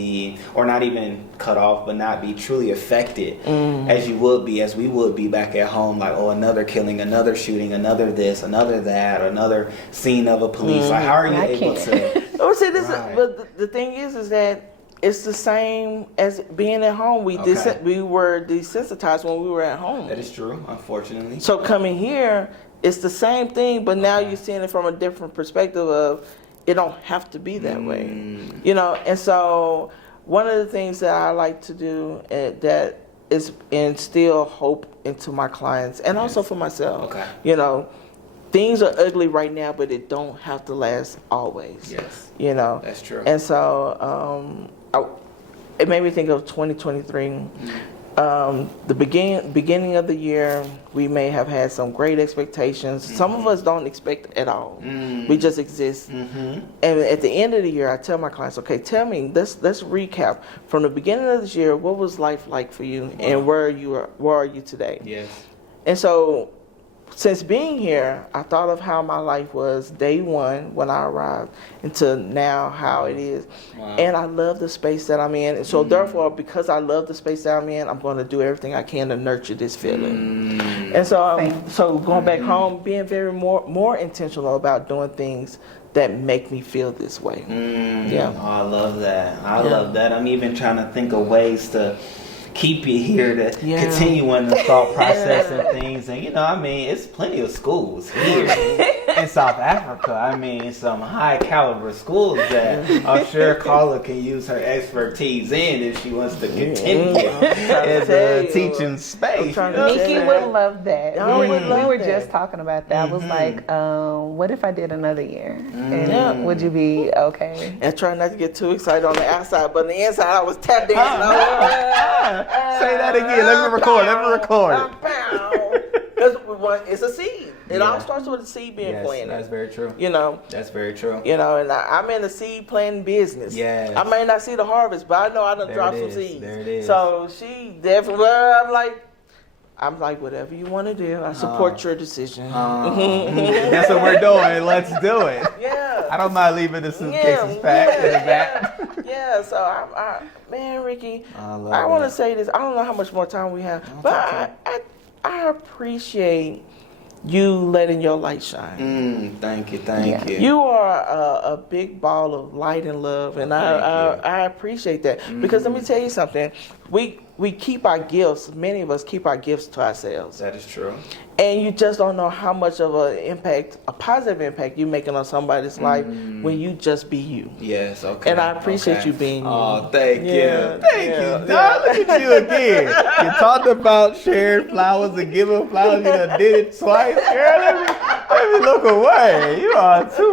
or not even cut off, but not be truly affected as we would be back at home, like, oh, another killing, another shooting, another this, another that, or another scene of a police. Like, how are you able to? I would say this, but the thing is that it's the same as being at home. We were desensitized when we were at home. That is true, unfortunately. So coming here, it's the same thing, but now you're seeing it from a different perspective of it don't have to be that way, you know. And so one of the things that I like to do that is instill hope into my clients and also for myself. Okay. You know, things are ugly right now, but it don't have to last always. Yes. You know. That's true. And so it made me think of 2023. The beginning of the year, we may have had some great expectations. Some of us don't expect at all. We just exist. And at the end of the year, I tell my clients, okay, tell me, let's recap. From the beginning of this year, what was life like for you, and where are you today? Yes. And so, since being here, I thought of how my life was day one when I arrived until now how it is. Wow. And I love the space that I'm in. And so therefore, because I love the space that I'm in, I'm going to do everything I can to nurture this feeling. And so going back home, being very more intentional about doing things that make me feel this way. Yeah. Oh, I love that. I love that. I'm even trying to think of ways to keep you here to continue in the thought process and things. And, you know, I mean, it's plenty of schools here in South Africa. I mean, some high caliber schools that I'm sure Carla can use her expertise in if she wants to continue in the teaching space. Nikki would love that. We were just talking about that. I was like, what if I did another year? And would you be okay? And try not to get too excited on the outside, but on the inside I was tap dancing. Say that again. Let me record. It's a seed. It all starts with a seed being planted. That's very true. You know. That's very true. You know, and I'm in the seed planting business. Yes. I may not see the harvest, but I know I done dropped some seeds. There it is. So she definitely, I'm like, whatever you want to do, I support your decision. That's what we're doing. Let's do it. Yeah. I don't mind leaving the suitcases packed in the back. Yeah, so man, Ricky, I want to say this. I don't know how much more time we have, but I appreciate you letting your light shine. Thank you. You are a big ball of light and love, and I appreciate that. Because let me tell you something. We keep our gifts. Many of us keep our gifts to ourselves. That is true. And you just don't know how much of a positive impact you're making on somebody's life when you just be you. Yes, okay. And I appreciate you being you. Oh, thank you. Thank you, Don. Look at you again. You talked about sharing flowers and giving flowers. You done did it twice. Girl, let me look away. You are too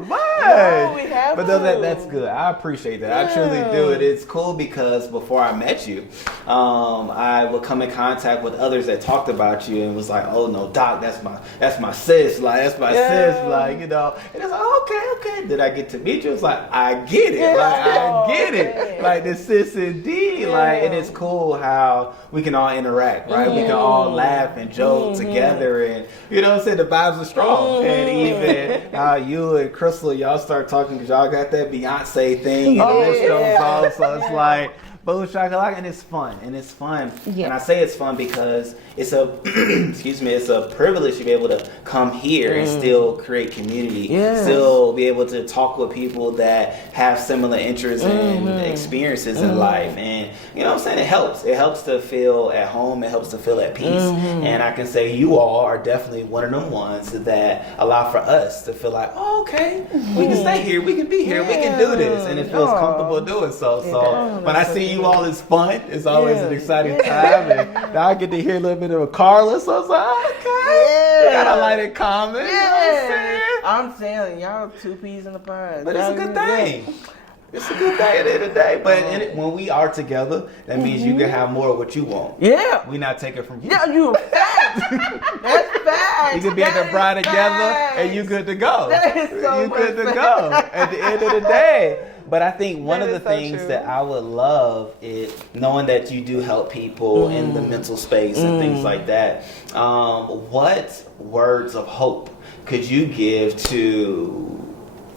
much. No, we have but that's good. I appreciate that. I truly do. It's cool because before I met you, I would come in contact with others that talked about you and was like, oh no, Doc, that's my sis, like that's my sis, like, you know. And it's like, okay. Did I get to meet you? It's like, I get it, like the sis indeed, like, and it's cool how we can all interact, right? We can all laugh and joke together, and you know what I'm saying, the vibes are strong. And even how you and Chrystle, y'all start talking because y'all got that Beyonce thing, and the list goes on, so it's like boom shakalaka, and it's fun. Yeah. And I say it's fun because it's a it's a privilege to be able to come here and still create community, still be able to talk with people that have similar interests and experiences in life. And you know what I'm saying, it helps to feel at home, it helps to feel at peace. And I can say you all are definitely one of them ones that allow for us to feel like, oh, okay, we can stay here, we can be here, we can do this, and it feels comfortable doing so. So when I see you all, it's fun, it's always an exciting time, and now I get to hear a little bit of a Carla, so I was like, okay, we got a light in common. You know what I'm saying? I'm saying, y'all two peas in the pod. But it's a good thing. It's a good day at the end of the day. But when we are together, that means you can have more of what you want. Yeah. We not taking from you. Yeah, you fact. That's fact. You could be at the bride together, and you good to go. That is so You good to go at the end of the day. But I think one of the things that I would love is knowing that you do help people in the mental space and things like that. What words of hope could you give to,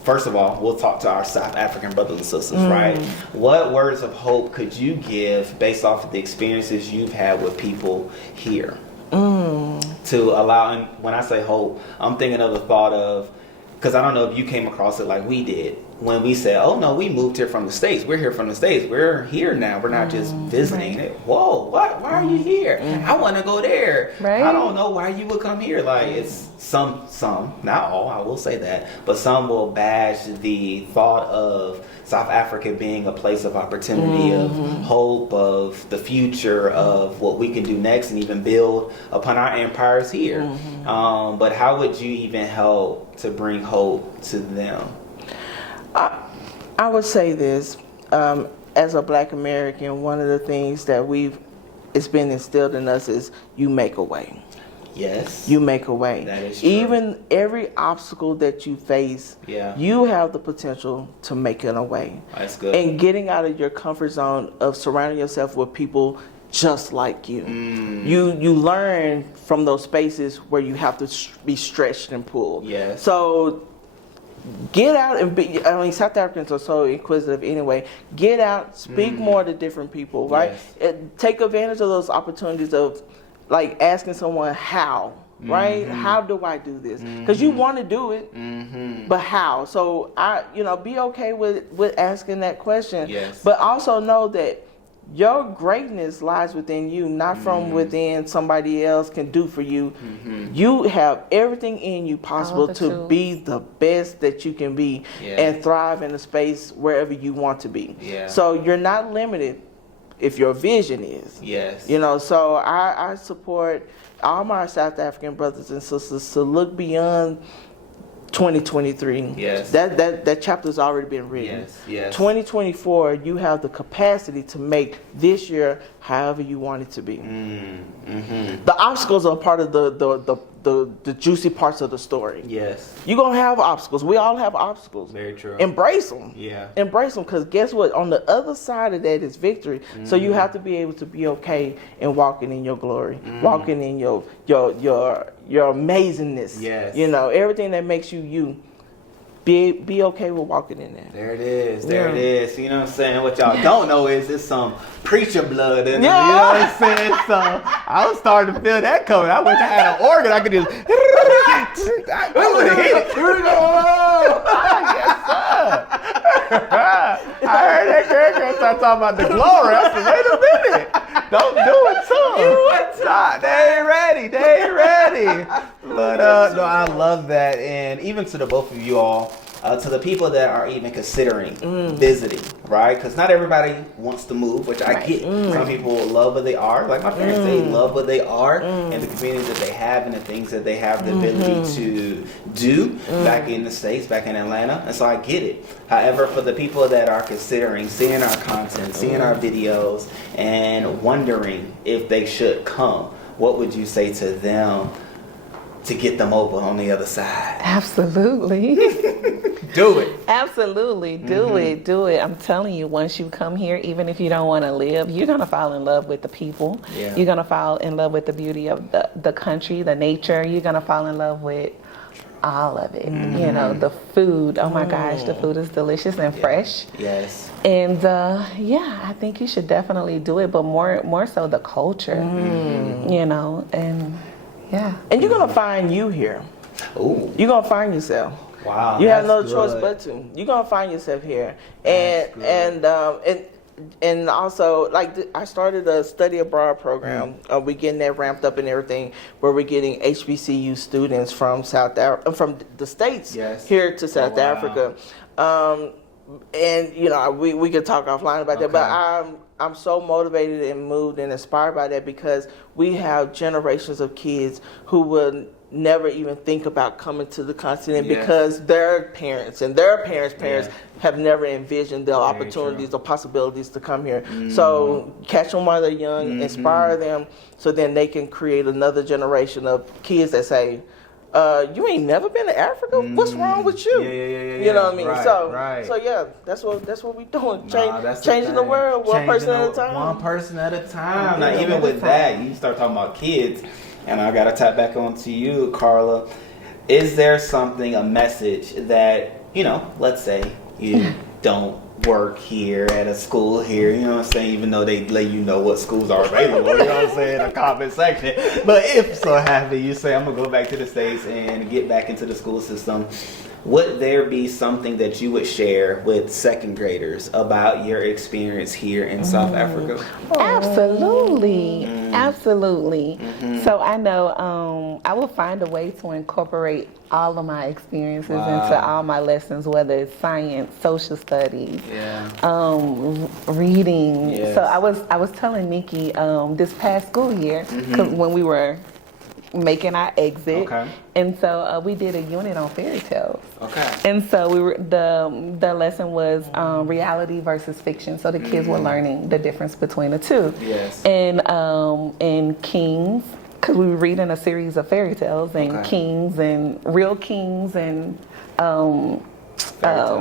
first of all, we'll talk to our South African brothers and sisters, right? What words of hope could you give based off of the experiences you've had with people here? To allow, and when I say hope, I'm thinking of the thought of, because I don't know if you came across it like we did, when we said, oh no, we moved here from the States. We're here from the States. We're here now. We're not just visiting. Right. Whoa, what? Why are you here? I want to go there. Right. I don't know why you would come here. Like, it's some, not all, I will say that, but some will bash the thought of South Africa being a place of opportunity, of hope, of the future, of what we can do next and even build upon our empires here. But how would you even help to bring hope to them? I would say this, as a Black American, one of the things that it's been instilled in us is you make a way. Yes. You make a way. That is true. Even every obstacle that you face, you have the potential to make it a way. That's good. And getting out of your comfort zone of surrounding yourself with people just like you. You learn from those spaces where you have to be stretched and pulled. Yes. So get out and be, I mean, South Africans are so inquisitive anyway. Get out, speak more to different people, right? Yes. Take advantage of those opportunities of like asking someone how, right? How do I do this? Because you want to do it, but how? So be okay with asking that question. Yes. But also know that your greatness lies within you, not from within somebody else can do for you. You have everything in you possible to be the best that you can be and thrive in a space wherever you want to be. So you're not limited if your vision is. Yes. So I support all my South African brothers and sisters to look beyond 2023. Yes. That chapter's already been written. Yes. 2024, you have the capacity to make this year however you want it to be. The obstacles are part of the juicy parts of the story. Yes. You're going to have obstacles. We all have obstacles. Very true. Embrace them. Yeah. Embrace them, because guess what? On the other side of that is victory. So you have to be able to be okay in walking in your glory, walking in your amazingness. Yes. Everything that makes you. Be okay with walking in there. There it is. There it is. You know what I'm saying? What y'all don't know is there's some preacher blood in there. You know what I'm saying? So I was starting to feel that coming. I wish I had an organ. I could just. I would have hit it. Yes, sir. I heard that girl start talking about the glory. I said, wait a minute. Don't do it to them. Nah, they ain't ready. They ain't ready. But no, I love that. And even to the both of you all, to the people that are even considering visiting, right? Because not everybody wants to move, which I get. Some people love where they are. Like my parents, they love what they are and the community that they have and the things that they have the ability to do back in the States, back in Atlanta. And so I get it. However, for the people that are considering seeing our content, seeing our videos, and wondering if they should come, what would you say to them to get them over on the other side? Absolutely. Do it. Absolutely. Do it. I'm telling you, once you come here, even if you don't want to live, you're going to fall in love with the people. Yeah. You're going to fall in love with the beauty of the country, the nature. You're going to fall in love with all of it. The food. Oh my gosh, the food is delicious and fresh. Yes. And I think you should definitely do it, but more so the culture. And you're gonna find you here. Ooh. You're gonna find yourself. Wow. You have no choice but to. You're gonna find yourself here. And also, I started a study abroad program. We're getting that ramped up and everything, where we're getting HBCU students from from the States here to South Africa. And we could talk offline about that, but I'm so motivated and moved and inspired by that, because we have generations of kids who will never even think about coming to the continent because their parents and their parents' have never envisioned the opportunities or possibilities to come here. So catch them while they're young, inspire them, so then they can create another generation of kids that say, you ain't never been to Africa? What's wrong with you? Yeah. You know what I mean? Right, so yeah, that's what we doing. That's Changing the world one person at a time. One person at a time. Now, even with that, you start talking about kids, and I got to tap back onto you, Carla. Is there something, a message that, let's say you don't work here at a school here, you know what I'm saying, even though they let you know what schools are available, you know what I'm saying, in the comment section. But if so happy you say, I'm going to go back to the States and get back into the school system, would there be something that you would share with second graders about your experience here in South Africa? Absolutely. So I know I will find a way to incorporate all of my experiences into all my lessons, whether it's science, social studies, reading. Yes. So I was telling Nikki this past school year, because when we were making our exit, and so we did a unit on fairy tales. And so the lesson was reality versus fiction. So the kids were learning the difference between the two. Yes. And kings, because we were reading a series of fairy tales, and kings and real kings and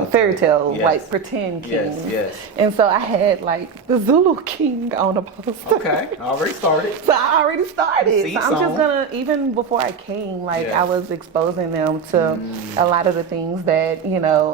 fairy tale, like pretend kings. Yes. And so I had like the Zulu king on a poster. Already started. So I already started. So I'm just gonna, even before I came, I was exposing them to a lot of the things that,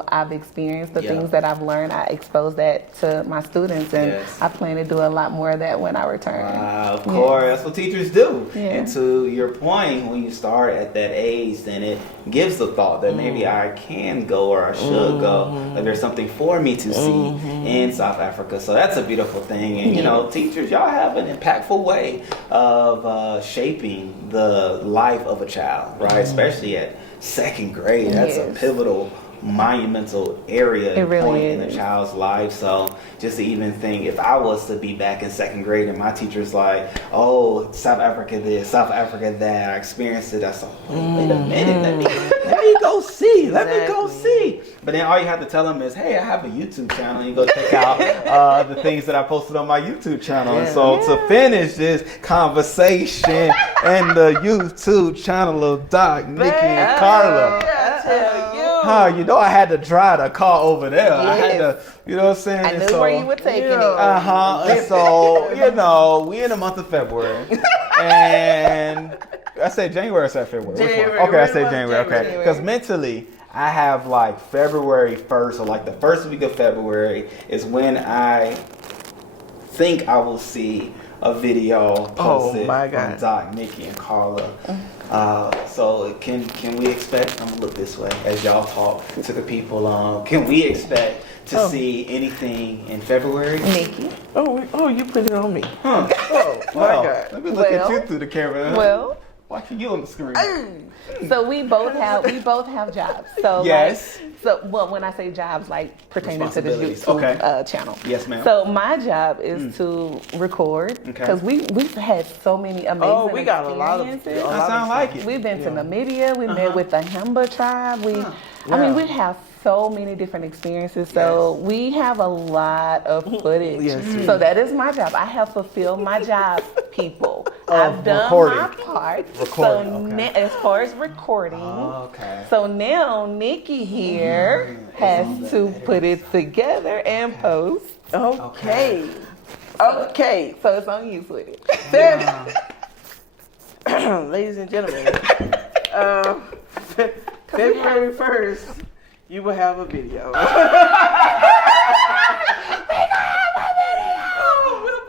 I've experienced, the things that I've learned. I expose that to my students, and I plan to do a lot more of that when I return. Of course, that's what teachers do. And to your point, when you start at that age, then it gives the thought that maybe I can go or I should go, but there's something for me to see in South Africa. So that's a beautiful thing. And teachers, y'all have an impactful way of shaping the life of a child, right? Especially at second grade. That's a pivotal, monumental area and point in a child's life. So just to even think, if I was to be back in second grade and my teacher's like, oh, South Africa this, South Africa that, I experienced it, I said, wait a minute, let me go see. Let me go see. But then all you have to tell them is, hey, I have a YouTube channel. You go check out the things that I posted on my YouTube channel. And so to finish this conversation and the YouTube channel of Doc, Nikki, and Carla. I had to drive the car over there. I had to, you know what I'm saying? I knew where you were taking it. And so, we in the month of February. And I said January, I said February. January. Okay, I said January. Okay. Because mentally, I have like February 1st, or like the first week of February is when I think I will see a video posted from Doc, Nikki, and Carla. So can we expect, I'm gonna look this way as y'all talk to the people, can we expect to see anything in February? Nikki. Oh, you put it on me. Huh. Oh, my God. Let me look at you through the camera. Well, watching you on the screen. So we both have jobs. So when I say jobs, like pertaining to the YouTube channel. Yes, ma'am. So my job is to record, because we've had so many amazing we got a lot of. I sound like it. We've been to Namibia. We met with the Hemba tribe. I mean, we have so many different experiences. So we have a lot of footage. So that is my job. I have fulfilled my job, people. I've done my part. As far as recording. So now Nikki here has to put it together and post. Okay. So it's on you, sweetie. Ladies and gentlemen, February 1st, you will have a video.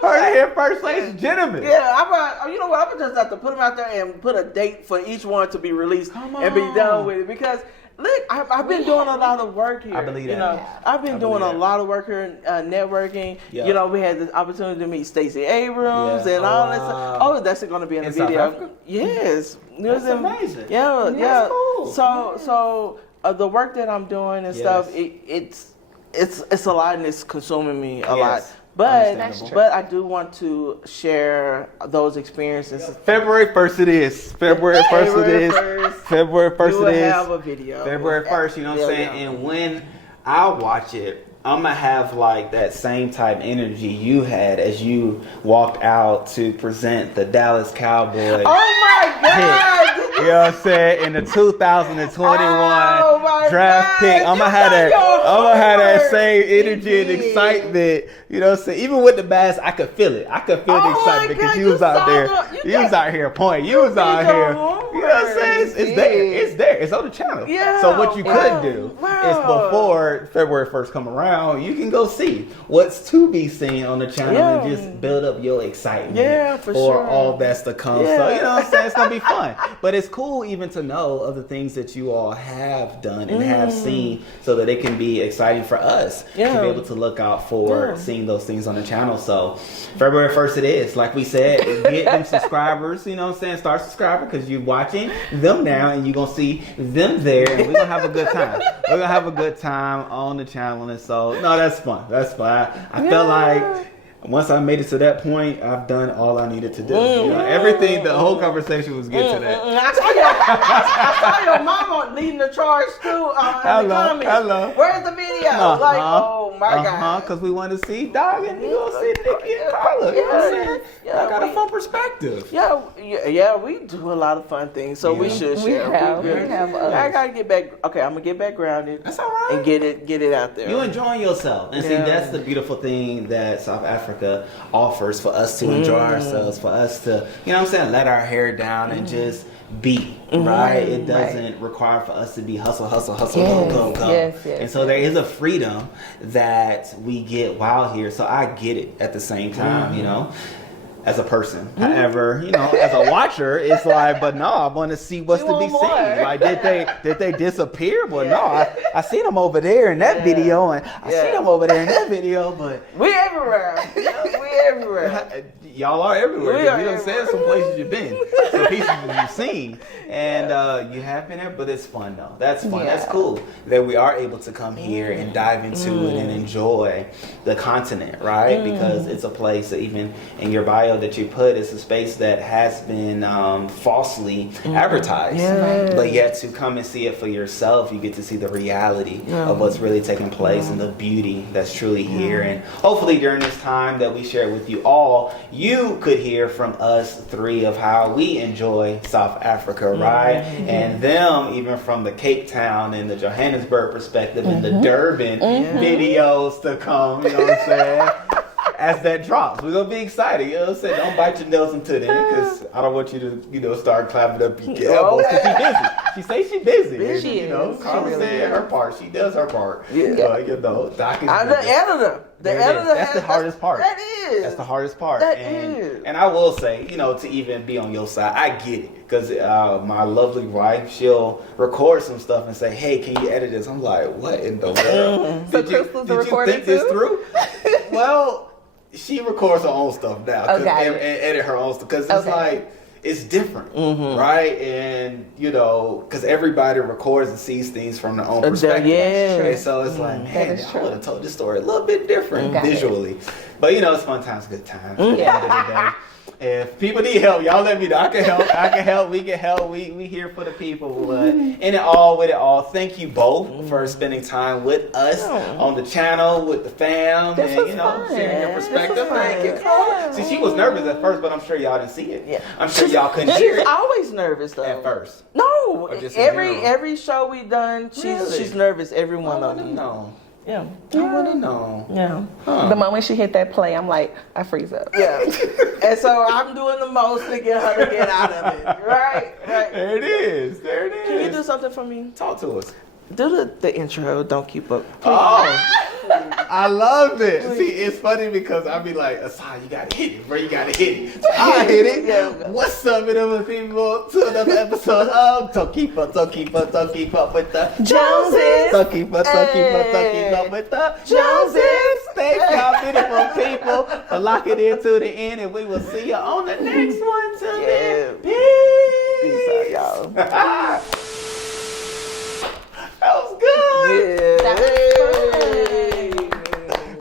Heard it here first, ladies and gentlemen. Yeah, you know what? I'm just have to put them out there and put a date for each one to be released and be done with it, because look, I've been doing a lot of work here. I believe that. I've been doing a lot of work here, networking. Yeah. We had the opportunity to meet Stacey Abrams and all that stuff. Oh, that's going to be in the video. South Africa? Yes. That's amazing. Yeah. That's cool. So the work that I'm doing and stuff, it's a lot, and it's consuming me a lot. But I do want to share those experiences. February 1st it is. February 1st it is. February 1st it is. We will have a video. February 1st, you know what I'm saying? And when I watch it, I'm going to have like that same type energy you had as you walked out to present the Dallas Cowboys. Oh my God! You You know what I'm saying? In the 2021 draft pick, I'm gonna have that same energy and excitement. You know what I'm saying? Even with the mask, I could feel it. I could feel the excitement because you was out there. You was out here pointing. You was out here. You know what I'm saying? It's there. It's there. It's on the channel. Yeah. So what you could do is before February 1st come around, you can go see what's to be seen on the channel and just build up your excitement for all that's to come. So you know what I'm saying? It's gonna be fun. But it's cool even to know of the things that you all have done and have seen, so that it can be exciting for us to be able to look out for seeing those things on the channel. So February 1st it is. Like we said, get them subscribers, you know what I'm saying? Start subscribing because you're watching them now and you're going to see them there, and we're going to have a good time. We're going to have a good time on the channel. And so, no, that's fun. That's fun. I felt like once I made it to that point, I've done all I needed to do. You know, everything, the whole conversation was good to that. I saw your mama leading the charge too in the comments. Hello. Where's the video? Oh my God. Because we want to see Dog and you gonna see Rickey and Carla. You know what I'm saying? I got a fun perspective. Yeah, we do a lot of fun things, so we should share. We have I gotta get back. Okay, I'm gonna get back grounded. That's all right. And get it out there. You enjoying yourself, and see that's the beautiful thing that South Africa offers for us to enjoy ourselves, for us to, you know what I'm saying, let our hair down and just be, right? It doesn't require for us to be hustle, go. Yes, and so there is a freedom that we get while here. So I get it at the same time, you know, as a person. However, you know, as a watcher, it's like, but no, I want to see what's to be seen. Like, did they disappear? Well, no, I seen them over there in that video, and I seen them over there in that video, but we everywhere. We everywhere. Y'all are everywhere. You know what I'm saying? Some places you've been, some pieces you've seen, and you have been there. But it's fun though. That's fun. That's cool that we are able to come here and dive into it and enjoy the continent, right? Because it's a place that even in your bio that you put, it's a space that has been falsely advertised, but yet to come and see it for yourself, you get to see the reality of what's really taking place and the beauty that's truly here. And hopefully during this time that we share with you all, you could hear from us three of how we enjoy South Africa, right? And them even from the Cape Town and the Johannesburg perspective and the Durban videos to come, you know what I'm saying? As that drops, we're gonna be excited. You know what I'm saying? Don't bite your nails into it, because I don't want you to, you know, start clapping up your elbows because she's busy. She says she's busy. She you know, is. Carla said her part. She does her part. You know, Doc is I'm the editor. The editor. That's the hardest part. That is. That's the hardest part. That is. And I will say, you know, to even be on your side, I get it. Because my lovely wife, she'll record some stuff and say, hey, can you edit this? I'm like, what in the world? So Chrystle's recording did you think this through? Well, she records her own stuff now and edit her own stuff. Because it's like, it's different, right? And, you know, because everybody records and sees things from their own perspective. And so it's like, man, I would have told this story a little bit different visually. But, you know, it's fun times, good times. At the end of the day. If people need help, y'all let me know. I can help. We can help. We here for the people. But in it all, with it all, thank you both for spending time with us on the channel, with the fam, and, you know, sharing your perspective. Thank you. See, she was nervous at first, but I'm sure y'all didn't see it. I'm sure y'all couldn't hear it. She's always nervous though. At first. No, every show we done, she's nervous. Every one of them. No. Yeah. I want to know. Yeah. The moment she hit that play, I'm like, I freeze up. Yeah. And so I'm doing the most to get her to get out of it. Right? There it is. Can you do something for me? Talk to us. Do the intro. Don't keep up. Please. Oh. I love it. See, it's funny because I be like, Asai, you gotta hit it, bro. You gotta hit it. So I hit it. What's up, beautiful people? To another episode of Don't Keep Up with the Joneses. Don't keep up with the Joneses. Thank y'all, beautiful people, for locking in to the end, and we will see you on the next one. Till then, peace out, y'all. That was good. That was fun.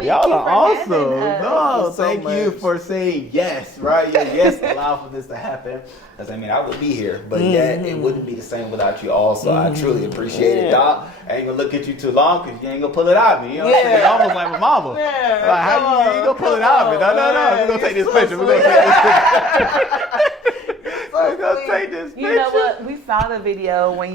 Y'all are awesome. No, thank you for saying yes, right? Your yes allowed for this to happen. Because I mean, I would be here, but yet it wouldn't be the same without you all. So I truly appreciate it, Doc. I ain't gonna look at you too long because you ain't gonna pull it out of me. You know what I'm saying? Almost like my mama. Like, how you ain't gonna pull it out of me? No. We're gonna take this picture. We're gonna take this picture. We're gonna take this picture. You know what? We saw the video when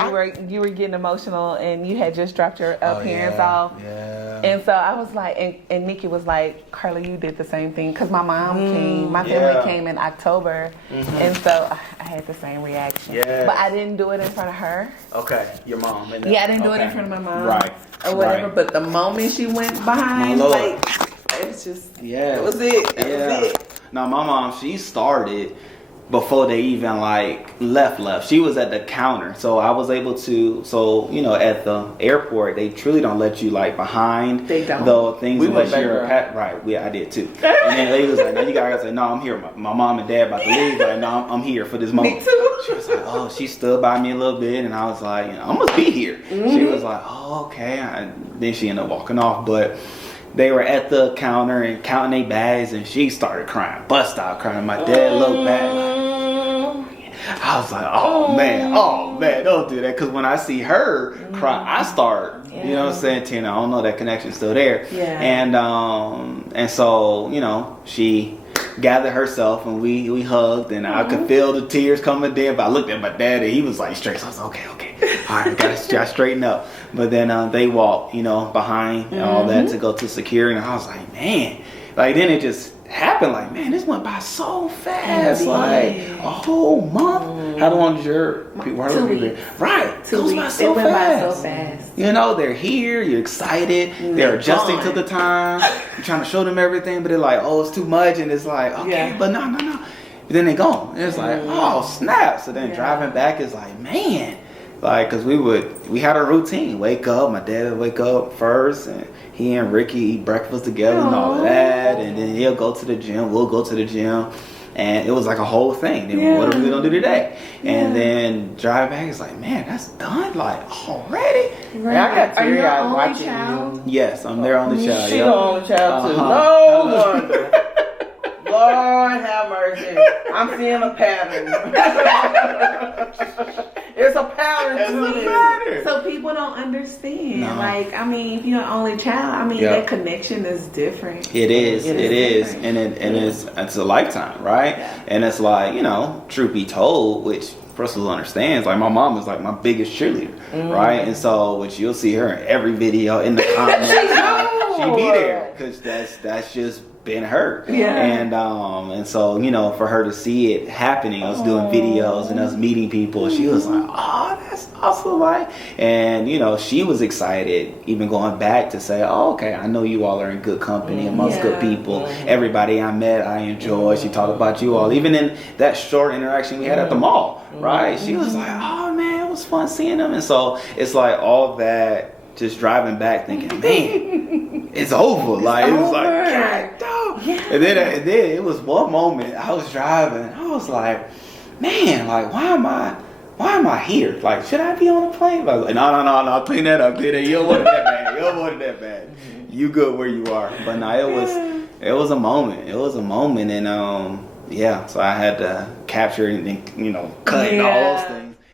you were getting emotional and you had just dropped your parents off. Yeah. And so I was like, and Nikki was like, Carla, you did the same thing. Because my mom came, my family came in October. And so I had the same reaction. Yeah. But I didn't do it in front of her. Okay, your mom. I didn't do it in front of my mom. Right. Or whatever. Right. But the moment she went behind, like, it was just, that was it. That was it. Now, my mom, she started before they even like left. She was at the counter, so I was able to. So you know, at the airport, they truly don't let you like behind the things unless you're right. Yeah, I did too. And then they was like, "No, you gotta say no. I'm here. My mom and dad about to leave, but no, I'm here for this moment." Me too. She was like, "Oh," she stood by me a little bit, and I was like, "You know, I must be here." She was like, "Oh, okay." Then she ended up walking off, but. They were at the counter and counting their bags, and she started crying, bust out crying. My dad looked back. I was like, oh man, don't do that. Because when I see her cry, I start, you know what I'm saying, Tina? I don't know, that connection's still there. Yeah. And so, you know, she gathered herself and we hugged, and I could feel the tears coming there. But I looked at my dad and he was like straight. So I was like, okay, all right, gotta straighten up. But then they walked, you know, behind and all that to go to security, and I was like, man, like then it just happened. Like, man, this went by so fast. Like a whole month. How long did your people? 2 weeks. Right, 2 goes weeks. by so it went fast. by so fast. You know, they're here, you're excited, they're adjusting to the time, you're trying to show them everything, but they're like, oh, it's too much, and it's like, okay, but no. But then they gone. And it's like, oh, snap. So then driving back is like, man, like, cause we had a routine. Wake up, my dad would wake up first, and he and Rickey eat breakfast together and all of that, and then he'll go to the gym, we'll go to the gym. And it was like a whole thing. Then what are we gonna do today? And then drive back, it's like, man, that's done, like already. Right. I got teary-eyed watching you. Yes, I'm their only child. She the only child too. No wonder. Lord have mercy. I'm seeing a pattern. It's a pattern to this. So people don't understand. No. Like, I mean, if you're an only child, I mean, that connection is different. It is. Different. And it's a lifetime, right? Yeah. And it's like, you know, truth be told, which Chrystle understands, like my mom is like my biggest cheerleader, right? And so, which you'll see her in every video, in the comments, she be there, because that's just been her. And so, you know, for her to see it happening, us doing videos and us meeting people, she was like, oh, that's awesome. Like, and you know, she was excited even going back to say, oh, okay, I know you all are in good company amongst good people. Everybody I met, I enjoyed. She talked about you all, even in that short interaction we had at the mall, right? She was like, oh man, it was fun seeing them. And so it's like all that, just driving back thinking, man, it's over. Like, it was like, God, dog. And then it was one moment I was driving, I was like, man, like, why am I here? Like, should I be on a plane? I was like, no, clean that up. You don't want it that bad. You don't want it that bad. You good where you are. But no, it was a moment. It was a moment, and so I had to capture and, you know, cut all those things.